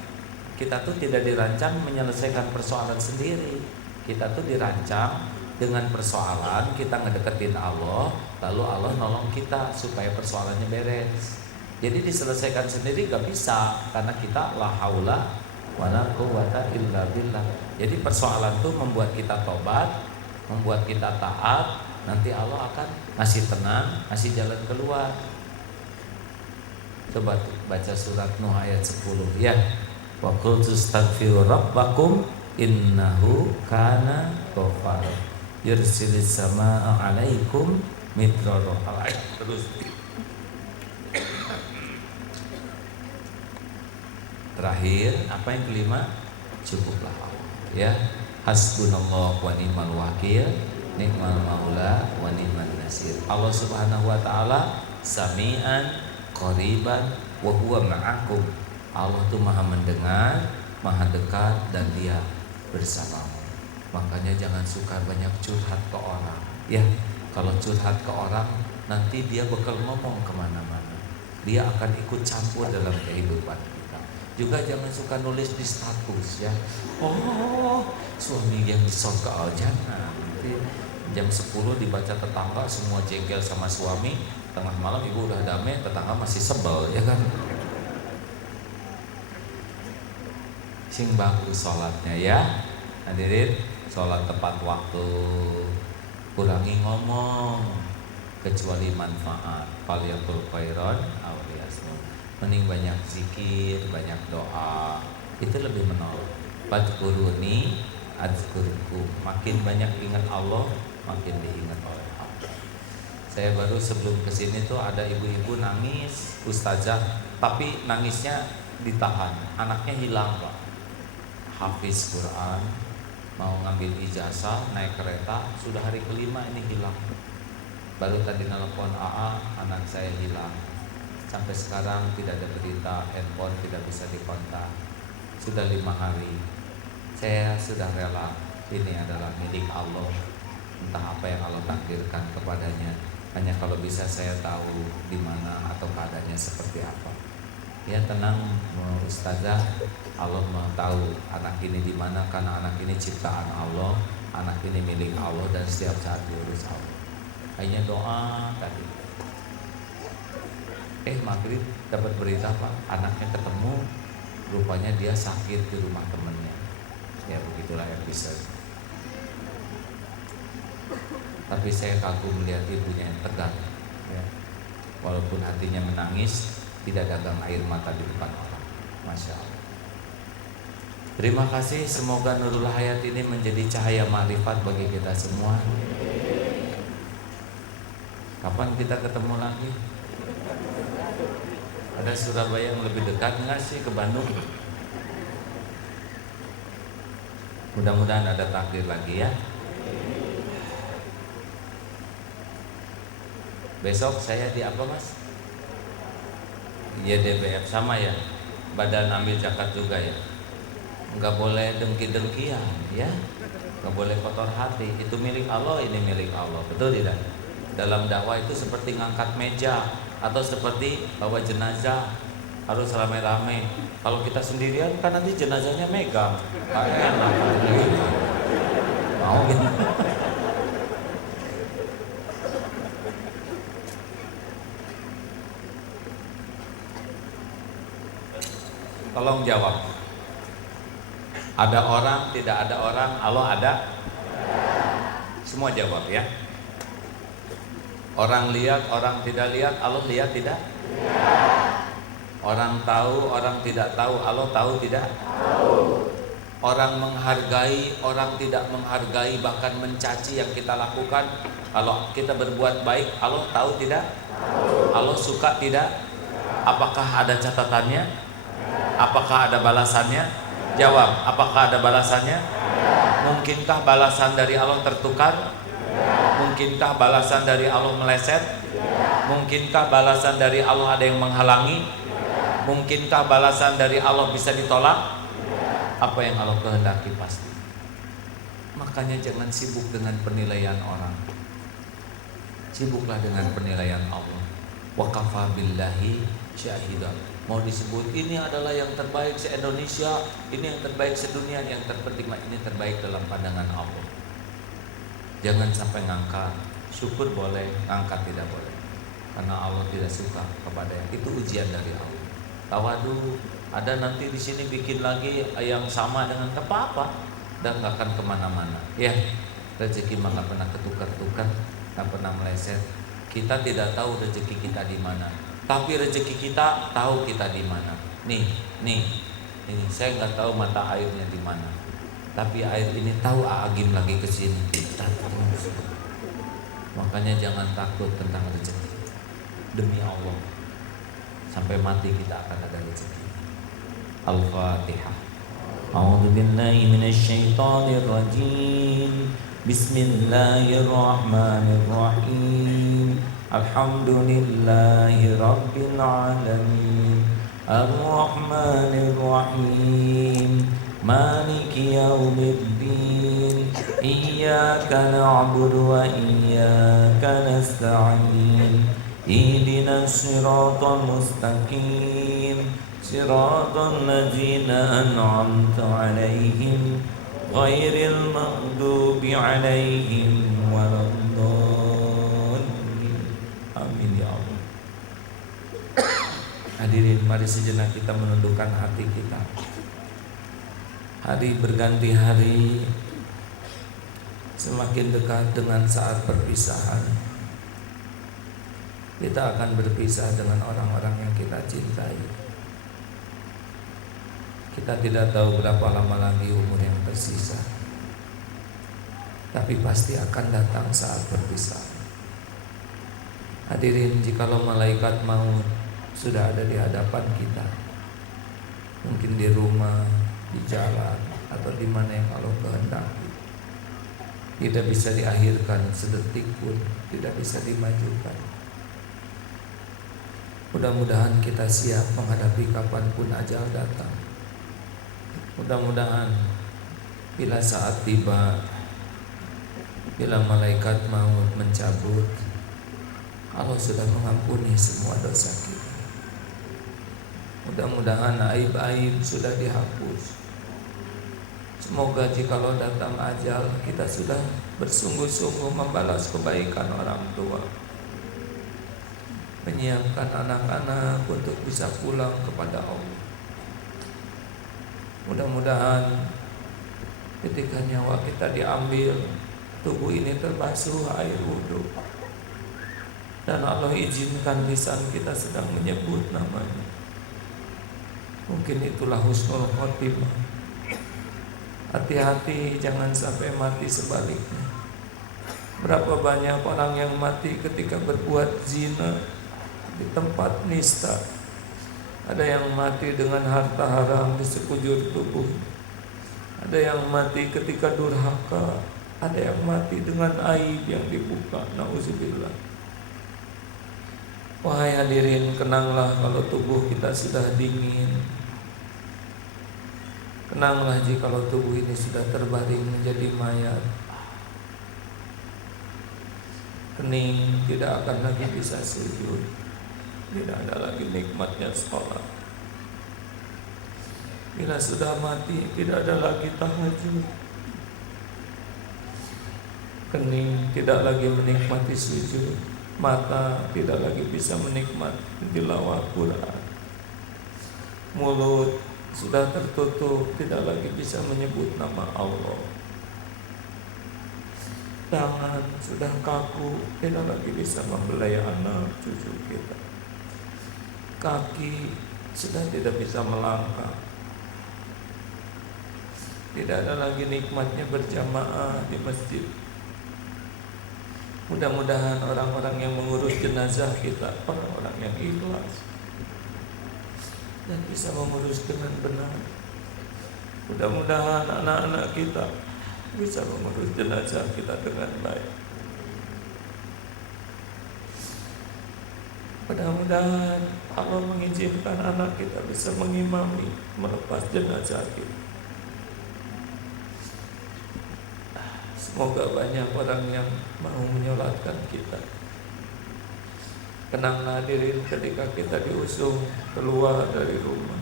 kita tuh tidak dirancang menyelesaikan persoalan sendiri. Kita tuh dirancang dengan persoalan, kita ngedeketin Allah, lalu Allah nolong kita supaya persoalannya beres. Jadi diselesaikan sendiri gak bisa, karena kita la haula wala quwata illa billah. Jadi persoalan tuh membuat kita tobat, membuat kita taat. Nanti Allah akan ngasih tenang, ngasih jalan keluar. Coba baca surat Nuh ayat 10 ya. Wa qul tastaghfiru rabbakum innahu kana ghaffar yursilis samaa 'alaikum midrara. Terus terakhir apa yang kelima? Cukuplah Allah ya. Hasbunallah wa ni'mal wakil, ni'mal maula wa ni'man nasir. Allah Subhanahu wa taala sami'an qariban wa huwa ma'akum. Allah tuh maha mendengar, maha dekat, dan dia bersamamu. Makanya jangan suka banyak curhat ke orang ya. Kalau curhat ke orang, nanti dia bakal ngomong kemana-mana. Dia akan ikut campur dalam kehidupan kita. Juga jangan suka nulis di status ya. Oh, suami yang di surga, jangan. Nanti jam 10 dibaca tetangga, semua jengkel sama suami. Tengah malam ibu udah damai, tetangga masih sebel ya kan. Sing bagus sholatnya ya. Hadirin, sholat tepat waktu, kurangi ngomong kecuali manfaat. Faliyatul khairon aw liyasmut. Mending banyak zikir, banyak doa, itu lebih menolong. Fadhkuruni adzkurkum. Makin banyak ingat Allah, makin diingat oleh Allah. Saya baru sebelum kesini tuh ada ibu-ibu nangis, ustazah, tapi nangisnya ditahan. Anaknya hilang Pak. Hafiz Quran, mau ngambil ijazah, naik kereta, sudah hari kelima ini hilang. Baru tadi nelpon AA, anak saya hilang. Sampai sekarang tidak ada berita, handphone tidak bisa dikontak. Sudah 5 hari. Saya sudah rela, ini adalah milik Allah. Entah apa yang Allah takdirkan kepadanya. Hanya kalau bisa saya tahu di mana atau keadaannya seperti apa. Ya tenang ustazah, Allah mau tahu anak ini di mana, karena anak ini ciptaan Allah, anak ini milik Allah dan setiap saat diurus Allah. Hanya doa tadi. Maghrib dapat berita Pak, anaknya ketemu, rupanya dia sakit di rumah temannya. Ya begitulah episode. Tapi saya kagum melihat ibunya yang tegar ya. Walaupun hatinya menangis, tidak dagang air mata di depan orang. Masya Allah. Terima kasih, semoga Nurul Hayat ini menjadi cahaya ma'rifat bagi kita semua. Kapan kita ketemu lagi? Ada Surabaya yang lebih dekat nggak sih ke Bandung? Mudah-mudahan ada takdir lagi ya. Besok saya di apa Mas? YDBF sama ya, badan ambil zakat juga ya. Nggak boleh dengki-dengkian ya, nggak boleh kotor hati. Itu milik Allah, ini milik Allah, betul tidak? Dalam dakwah itu seperti ngangkat meja atau seperti bawa jenazah, harus rame-rame. Kalau kita sendirian kan nanti jenazahnya megang, enak mau gitu. Tolong jawab. Ada orang, tidak ada orang, Allah ada? Semua jawab ya. Orang lihat, orang tidak lihat, Allah lihat tidak? Orang tahu, orang tidak tahu, Allah tahu tidak? Orang menghargai, orang tidak menghargai, bahkan mencaci yang kita lakukan. Kalau kita berbuat baik, Allah tahu tidak? Allah suka tidak? Apakah ada catatannya? Apakah ada balasannya? Jawab, apakah ada balasannya? Mungkinkah balasan dari Allah tertukar? Mungkinkah balasan dari Allah meleset? Mungkinkah balasan dari Allah ada yang menghalangi? Mungkinkah balasan dari Allah bisa ditolak? Apa yang Allah kehendaki pasti. Makanya jangan sibuk dengan penilaian orang. Sibuklah dengan penilaian Allah. Wa kafa billahi syahidan. Mau disebut ini adalah yang terbaik se-Indonesia, ini yang terbaik sedunia, yang terpenting ini terbaik dalam pandangan Allah. Jangan sampai ngangkat. Syukur boleh, ngangkat tidak boleh. Karena Allah tidak suka kepada yang itu, ujian dari Allah. Tawadu, ada nanti di sini bikin lagi yang sama dengan apa-apa dan nggak akan kemana-mana. Ya, rezeki mah nggak pernah ketukar-tukar, nggak pernah meleset. Kita tidak tahu rezeki kita di mana. Tapi rezeki kita tahu kita di mana. Nih, ini saya nggak tahu mata airnya di mana. Tapi air ini tahu Agim lagi ke sini. Makanya jangan takut tentang rezeki. Demi Allah, sampai mati kita akan ada rezeki. Al-Fatihah. A'udzu billahi minasyaitonir rajim. Bismillahirrahmanirrahim. Alhamdulillahi rabbil alamin. Ar-Rahmanir-Rahim. Maliki yaumiddin. Iyyaka na'budu wa iyyaka nasta'in. Ihdinas siratal mustaqim. Siratal ladzina an'amta 'alaihim ghairil maghdubi 'alaihim waladdallin. Amin ya Allah. Hadirin, mari sejenak kita menundukkan hati kita. Hari berganti hari, semakin dekat dengan saat perpisahan. Kita akan berpisah dengan orang-orang yang kita cintai. Kita tidak tahu berapa lama lagi umur yang tersisa, tapi pasti akan datang saat perpisahan. Hadirin, jikalau malaikat maut sudah ada di hadapan kita, mungkin di rumah, di jalan, atau di mana yang Allah kehendaki, tidak bisa diakhirkan sedetik pun, tidak bisa dimajukan. Mudah-mudahan kita siap menghadapi kapanpun ajal datang. Mudah-mudahan bila saat tiba, bila malaikat maut mencabut, Allah sudah mengampuni semua dosa kita. Mudah-mudahan aib-aib sudah dihapus. Semoga jikalau datang ajal, kita sudah bersungguh-sungguh membalas kebaikan orang tua, menyiapkan anak-anak untuk bisa pulang kepada Allah. Mudah-mudahan ketika nyawa kita diambil, tubuh ini terbasuh air wudhu, dan Allah izinkan lisan kita sedang menyebut namanya. Mungkin itulah husnul khotimah. Hati-hati jangan sampai mati sebaliknya. Berapa banyak orang yang mati ketika berbuat zina di tempat nista. Ada yang mati dengan harta haram di sekujur tubuh. Ada yang mati ketika durhaka. Ada yang mati dengan aib yang dibuka. Nauzubillah. Wahai hadirin, kenanglah kalau tubuh kita sudah dingin. Kenanglah jikalau tubuh ini sudah terbaring menjadi mayat. Kening, tidak akan lagi bisa sujud. Tidak ada lagi nikmatnya sholat. Bila sudah mati, tidak ada lagi tahajud. Kening, tidak lagi menikmati sujud. Mata tidak lagi bisa menikmati tilawah Quran. Mulut sudah tertutup, tidak lagi bisa menyebut nama Allah. Tangan sudah kaku, tidak lagi bisa membelai anak cucu kita. Kaki sudah tidak bisa melangkah. Tidak ada lagi nikmatnya berjamaah di masjid. Mudah-mudahan orang-orang yang mengurus jenazah kita, orang-orang yang ikhlas dan bisa mengurus dengan benar. Mudah-mudahan anak-anak kita bisa mengurus jenazah kita dengan baik. Mudah-mudahan Allah mengizinkan anak kita bisa mengimami, melepas jenazah kita. Semoga banyak orang yang mau menyolatkan kita. Kenanglah hadirin ketika kita diusung keluar dari rumah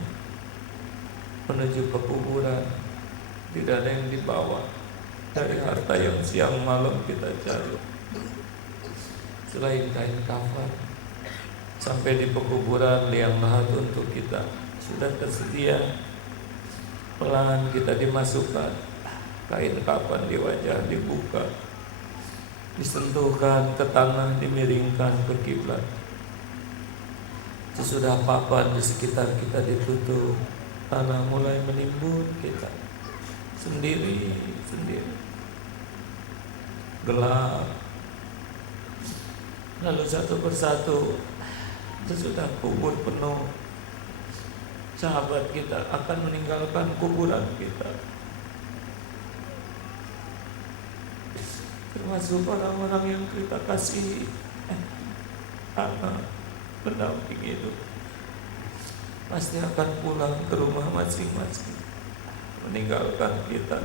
menuju ke kuburan, tidak ada yang dibawa dari harta yang siang malam kita cari selain kain kafan. Sampai di pekuburan liang lahat untuk kita sudah tersedia. Pelan kita dimasukkan, kain kafan di wajah dibuka, disentuhkan ke tanah, dimiringkan ke kiblat. Sesudah papan di sekitar kita ditutup, tanah mulai menimbun kita sendiri, gelap. Lalu satu persatu sesudah kubur penuh, sahabat kita akan meninggalkan kuburan kita, termasuk orang-orang yang kita kasihi, anak pendamping hidup, pasti akan pulang ke rumah masing-masing, meninggalkan kita.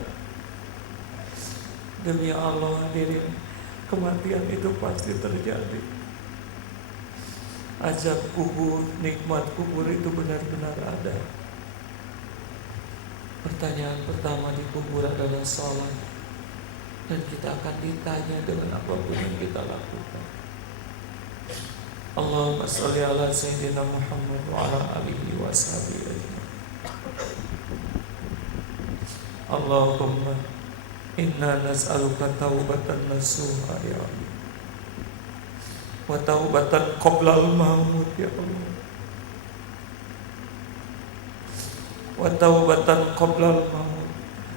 Demi Allah hadirin, kematian itu pasti terjadi. Azab kubur, nikmat kubur itu benar-benar ada. Pertanyaan pertama di kubur adalah salat, dan kita akan ditanya dengan apapun yang kita lakukan. Allahumma sholli ala sayyidina Muhammad wa ala alihi wa sahbihi ajma'in. Allahumma inna nas'aluka taubatan nasuha ya Allah, wa taubatan qabla al-maut ya Allah, wa taubatan qabla al-maut,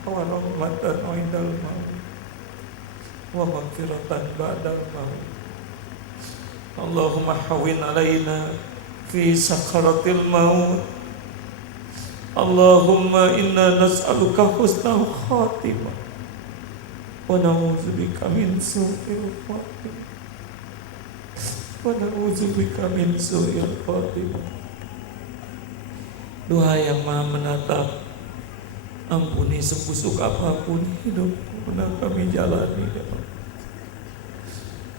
wa rahmatan 'indal maut, wa maghfiratan ba'dal maut. Allahumma hawwin 'alaina fi sakaratil maut. Allahumma inna nas'aluka husnal khatimah wa na'udzubika min su'il khatimah. Wa na'udzubika min su'il khatimah. Doa yang Maha menatap, ampuni sebusuk apapun hidupku pernah kami jalani, ya Allah.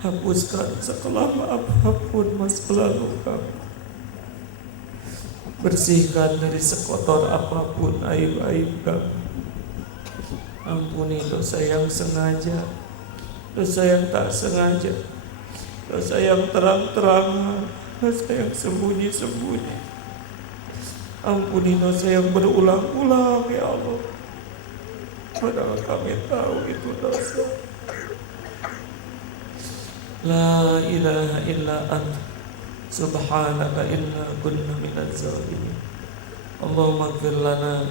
Hapuskan sekelam apapun masa lalu kami, bersihkan dari sekotor apapun aib-aib kami. Ampuni dosa yang sengaja, dosa yang tak sengaja, dosa yang terang-terangan, dosa yang sembunyi-sembunyi. Ampuni dosa yang berulang-ulang ya Allah, padahal kami tahu itu dosa. La ilaha illa anta subhanaka inna kunna minaz zalimin. Allahumma ighfir lana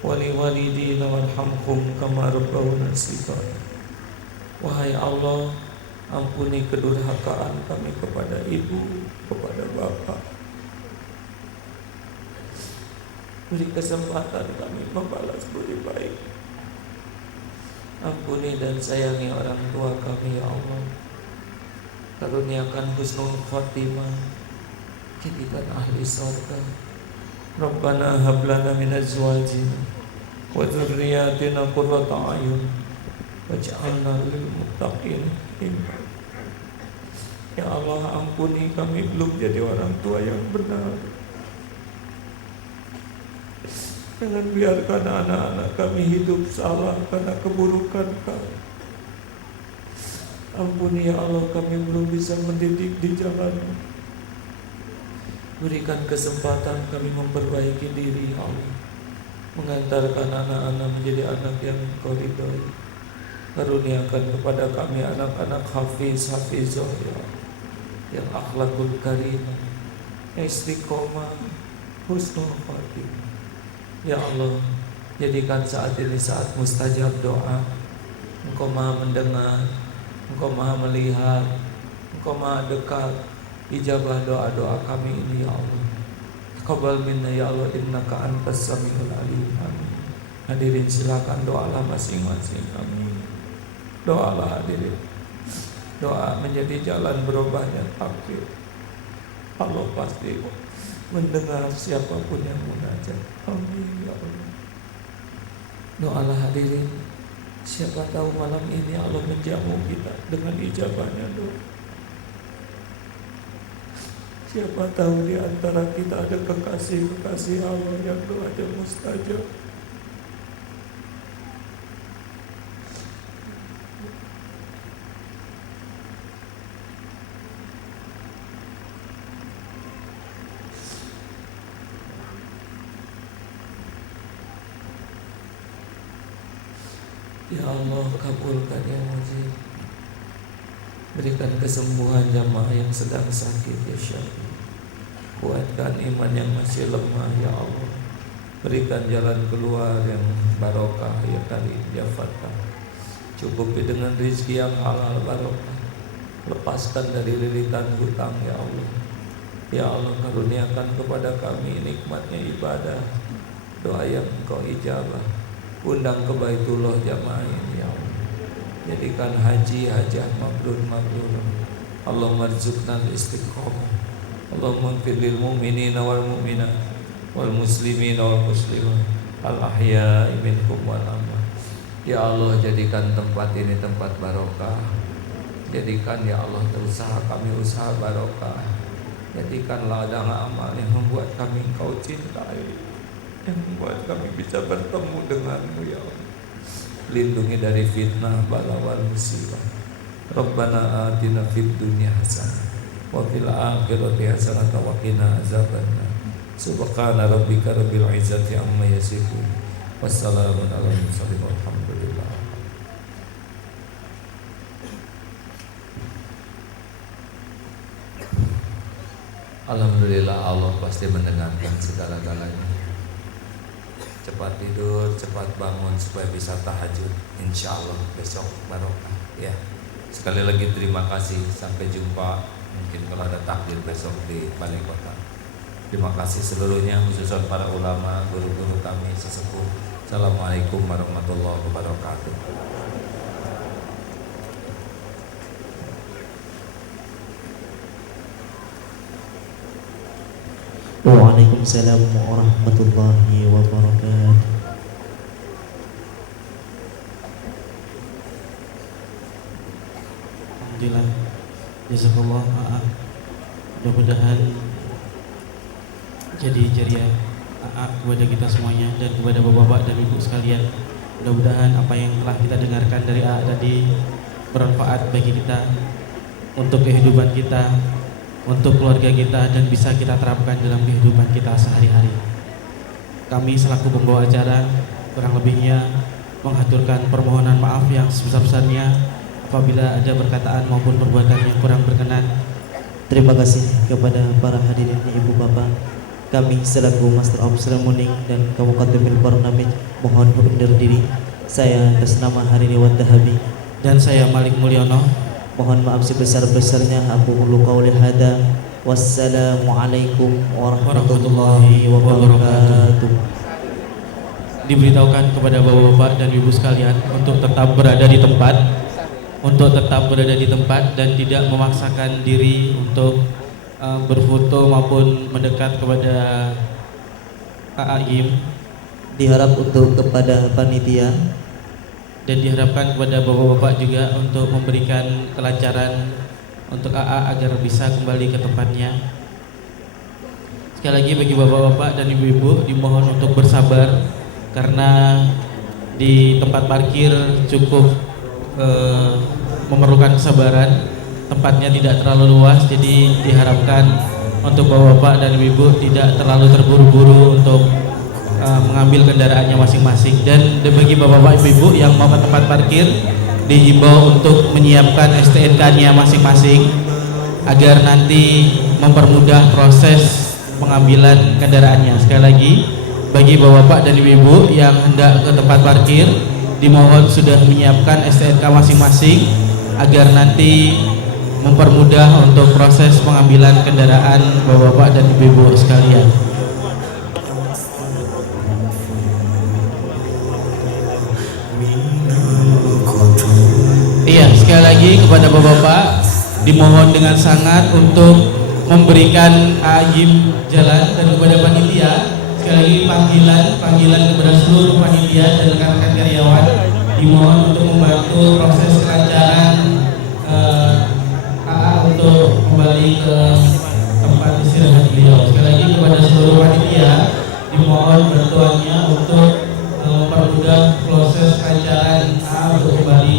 wa li walidina warhamhum kama rabbawna shighara. Wahai Allah, ampuni kedurhakaan kami kepada ibu, kepada bapak. Beri kesempatan kami membalas budi baik. Ampuni dan sayangi orang tua kami ya Allah. Karuniakan husnul khotimah, jadikan ahli surga. Rabbana hab lana min azwajina wa dzurriyyatina qurrata a'yun waj'alna lil muttaqina imama. Ya Allah, ampuni kami belum jadi orang tua yang benar. Jangan biarkan anak-anak kami hidup salah karena keburukan kami. Ampuni ya Allah, kami belum bisa mendidik di jalan-Mu. Berikan kesempatan kami memperbaiki diri ya Allah, mengantarkan anak-anak menjadi anak yang Engkau ridhoi. Karuniakan kepada kami anak-anak hafizah ya Allah, yang akhlakul karimah, istiqomah, husnul khatimah. Ya Allah, jadikan saat ini saat mustajab doa. Engkau Maha mendengar, Engkau Maha melihat, Engkau Maha dekat. Ijabah doa-doa kami ini ya Allah. Taqabbal minna ya Allah, innaka antas samiul alim. Amin. Hadirin silakan doalah masing-masing. Amin. Doalah hadirin. Doa menjadi jalan berubahnya takdir. Allah pasti mendengar siapapun yang munajat. Amin ya Allah. Doalah hadirin. Siapa tahu malam ini Allah menjamu kita dengan ijabahnya doa. Siapa tahu di antara kita ada kekasih-kekasih Allah yang doanya mustajab. Ya Allah, kabulkan ya Mujib. Berikan kesembuhan jamaah yang sedang sakit ya Syafi'i. kuatkan iman yang masih lemah ya Allah. Berikan jalan keluar yang barokah ya Karim ya Fatah. Cukupi dengan rezeki yang halal barokah. Lepaskan dari lilitan hutang ya Allah. Ya Allah, karuniakan kepada kami nikmatnya ibadah, doa yang Engkau ijabah. Undang ke Baitullah jamaah ini ya Allah. Jadikan haji hajah mabrur. Allahumma rzuqna istiqomah. Allahumma ighfir lil mu'minina wal mu'minat wal muslimina wal muslimat al ahya'i minkum wal amwat. Ya Allah, jadikan tempat ini tempat barokah. Jadikan ya Allah usaha kami usaha barokah. Jadikan ladang amal yang membuat kami Engkau cintai, yang membuat kami bisa bertemu denganmu ya Allah. Lindungi dari fitnah, bala wal musibah. Rabbana atina fid dunya hasanah wa fil akhirati hasanah wa qina azabannar. Subhana rabbika rabbil izzati amma yasifun. Wassalamun ala mursalin walhamdulillah. Alhamdulillah, Allah pasti mendengarkan segala-galanya. Cepat tidur, cepat bangun supaya bisa tahajud. Insya Allah besok barokah ya. Sekali lagi terima kasih. Sampai jumpa mungkin kalau ada takdir besok di Balai Kota. Terima kasih seluruhnya, khususnya para ulama, guru-guru kami sesepuh. Assalamualaikum warahmatullahi wabarakatuh. Waalaikumsalam warahmatullahi wabarakatuh. Alhamdulillah, jazakallah. Mudah-mudahan jadi ceria kepada kita semuanya dan kepada bapak-bapak dan ibu sekalian. Mudah-mudahan apa yang telah kita dengarkan dari tadi bermanfaat bagi kita, untuk kehidupan kita, untuk keluarga kita, dan bisa kita terapkan dalam kehidupan kita sehari-hari. Kami selaku pembawa acara kurang lebihnya menghaturkan permohonan maaf yang sebesar-besarnya apabila ada perkataan maupun perbuatan yang kurang berkenan. Terima kasih kepada para hadirin ibu bapak. Kami selaku Master of Ceremony dan Kabupaten Parnamit mohon undur diri. Saya atas nama Harini Waddahabi dan saya Malik Mulyono mohon maaf sebesar-besarnya. Aku ulu qauli hada. Wassalamualaikum warahmatullahi wabarakatuh. Diberitahukan kepada bapak-bapak dan ibu sekalian untuk tetap berada di tempat, dan tidak memaksakan diri untuk berfoto maupun mendekat kepada Aim. Diharap untuk kepada panitia dan diharapkan kepada bapak-bapak juga untuk memberikan kelancaran untuk AA agar bisa kembali ke tempatnya. Sekali lagi bagi bapak-bapak dan ibu-ibu dimohon untuk bersabar karena di tempat parkir cukup memerlukan kesabaran. Tempatnya tidak terlalu luas, jadi diharapkan untuk bapak-bapak dan ibu tidak terlalu terburu-buru untuk mengambil kendaraannya masing-masing. Dan bagi bapak-bapak ibu-ibu yang mau ke tempat parkir dihimbau untuk menyiapkan STNK-nya masing-masing agar nanti mempermudah proses pengambilan kendaraannya. Sekali lagi bagi bapak-bapak dan ibu-ibu yang hendak ke tempat parkir dimohon sudah menyiapkan STNK masing-masing agar nanti mempermudah untuk proses pengambilan kendaraan bapak-bapak dan ibu-ibu sekalian. Iya, sekali lagi kepada bapak-bapak dimohon dengan sangat untuk memberikan AIM jalan, dan kepada panitia sekali lagi panggilan kepada seluruh panitia dan rekan-rekan karyawan dimohon untuk membantu proses kelancaran untuk kembali ke tempat istirahat beliau. Sekali lagi kepada seluruh panitia dimohon bantuannya untuk mempermudah proses kelancaran untuk kembali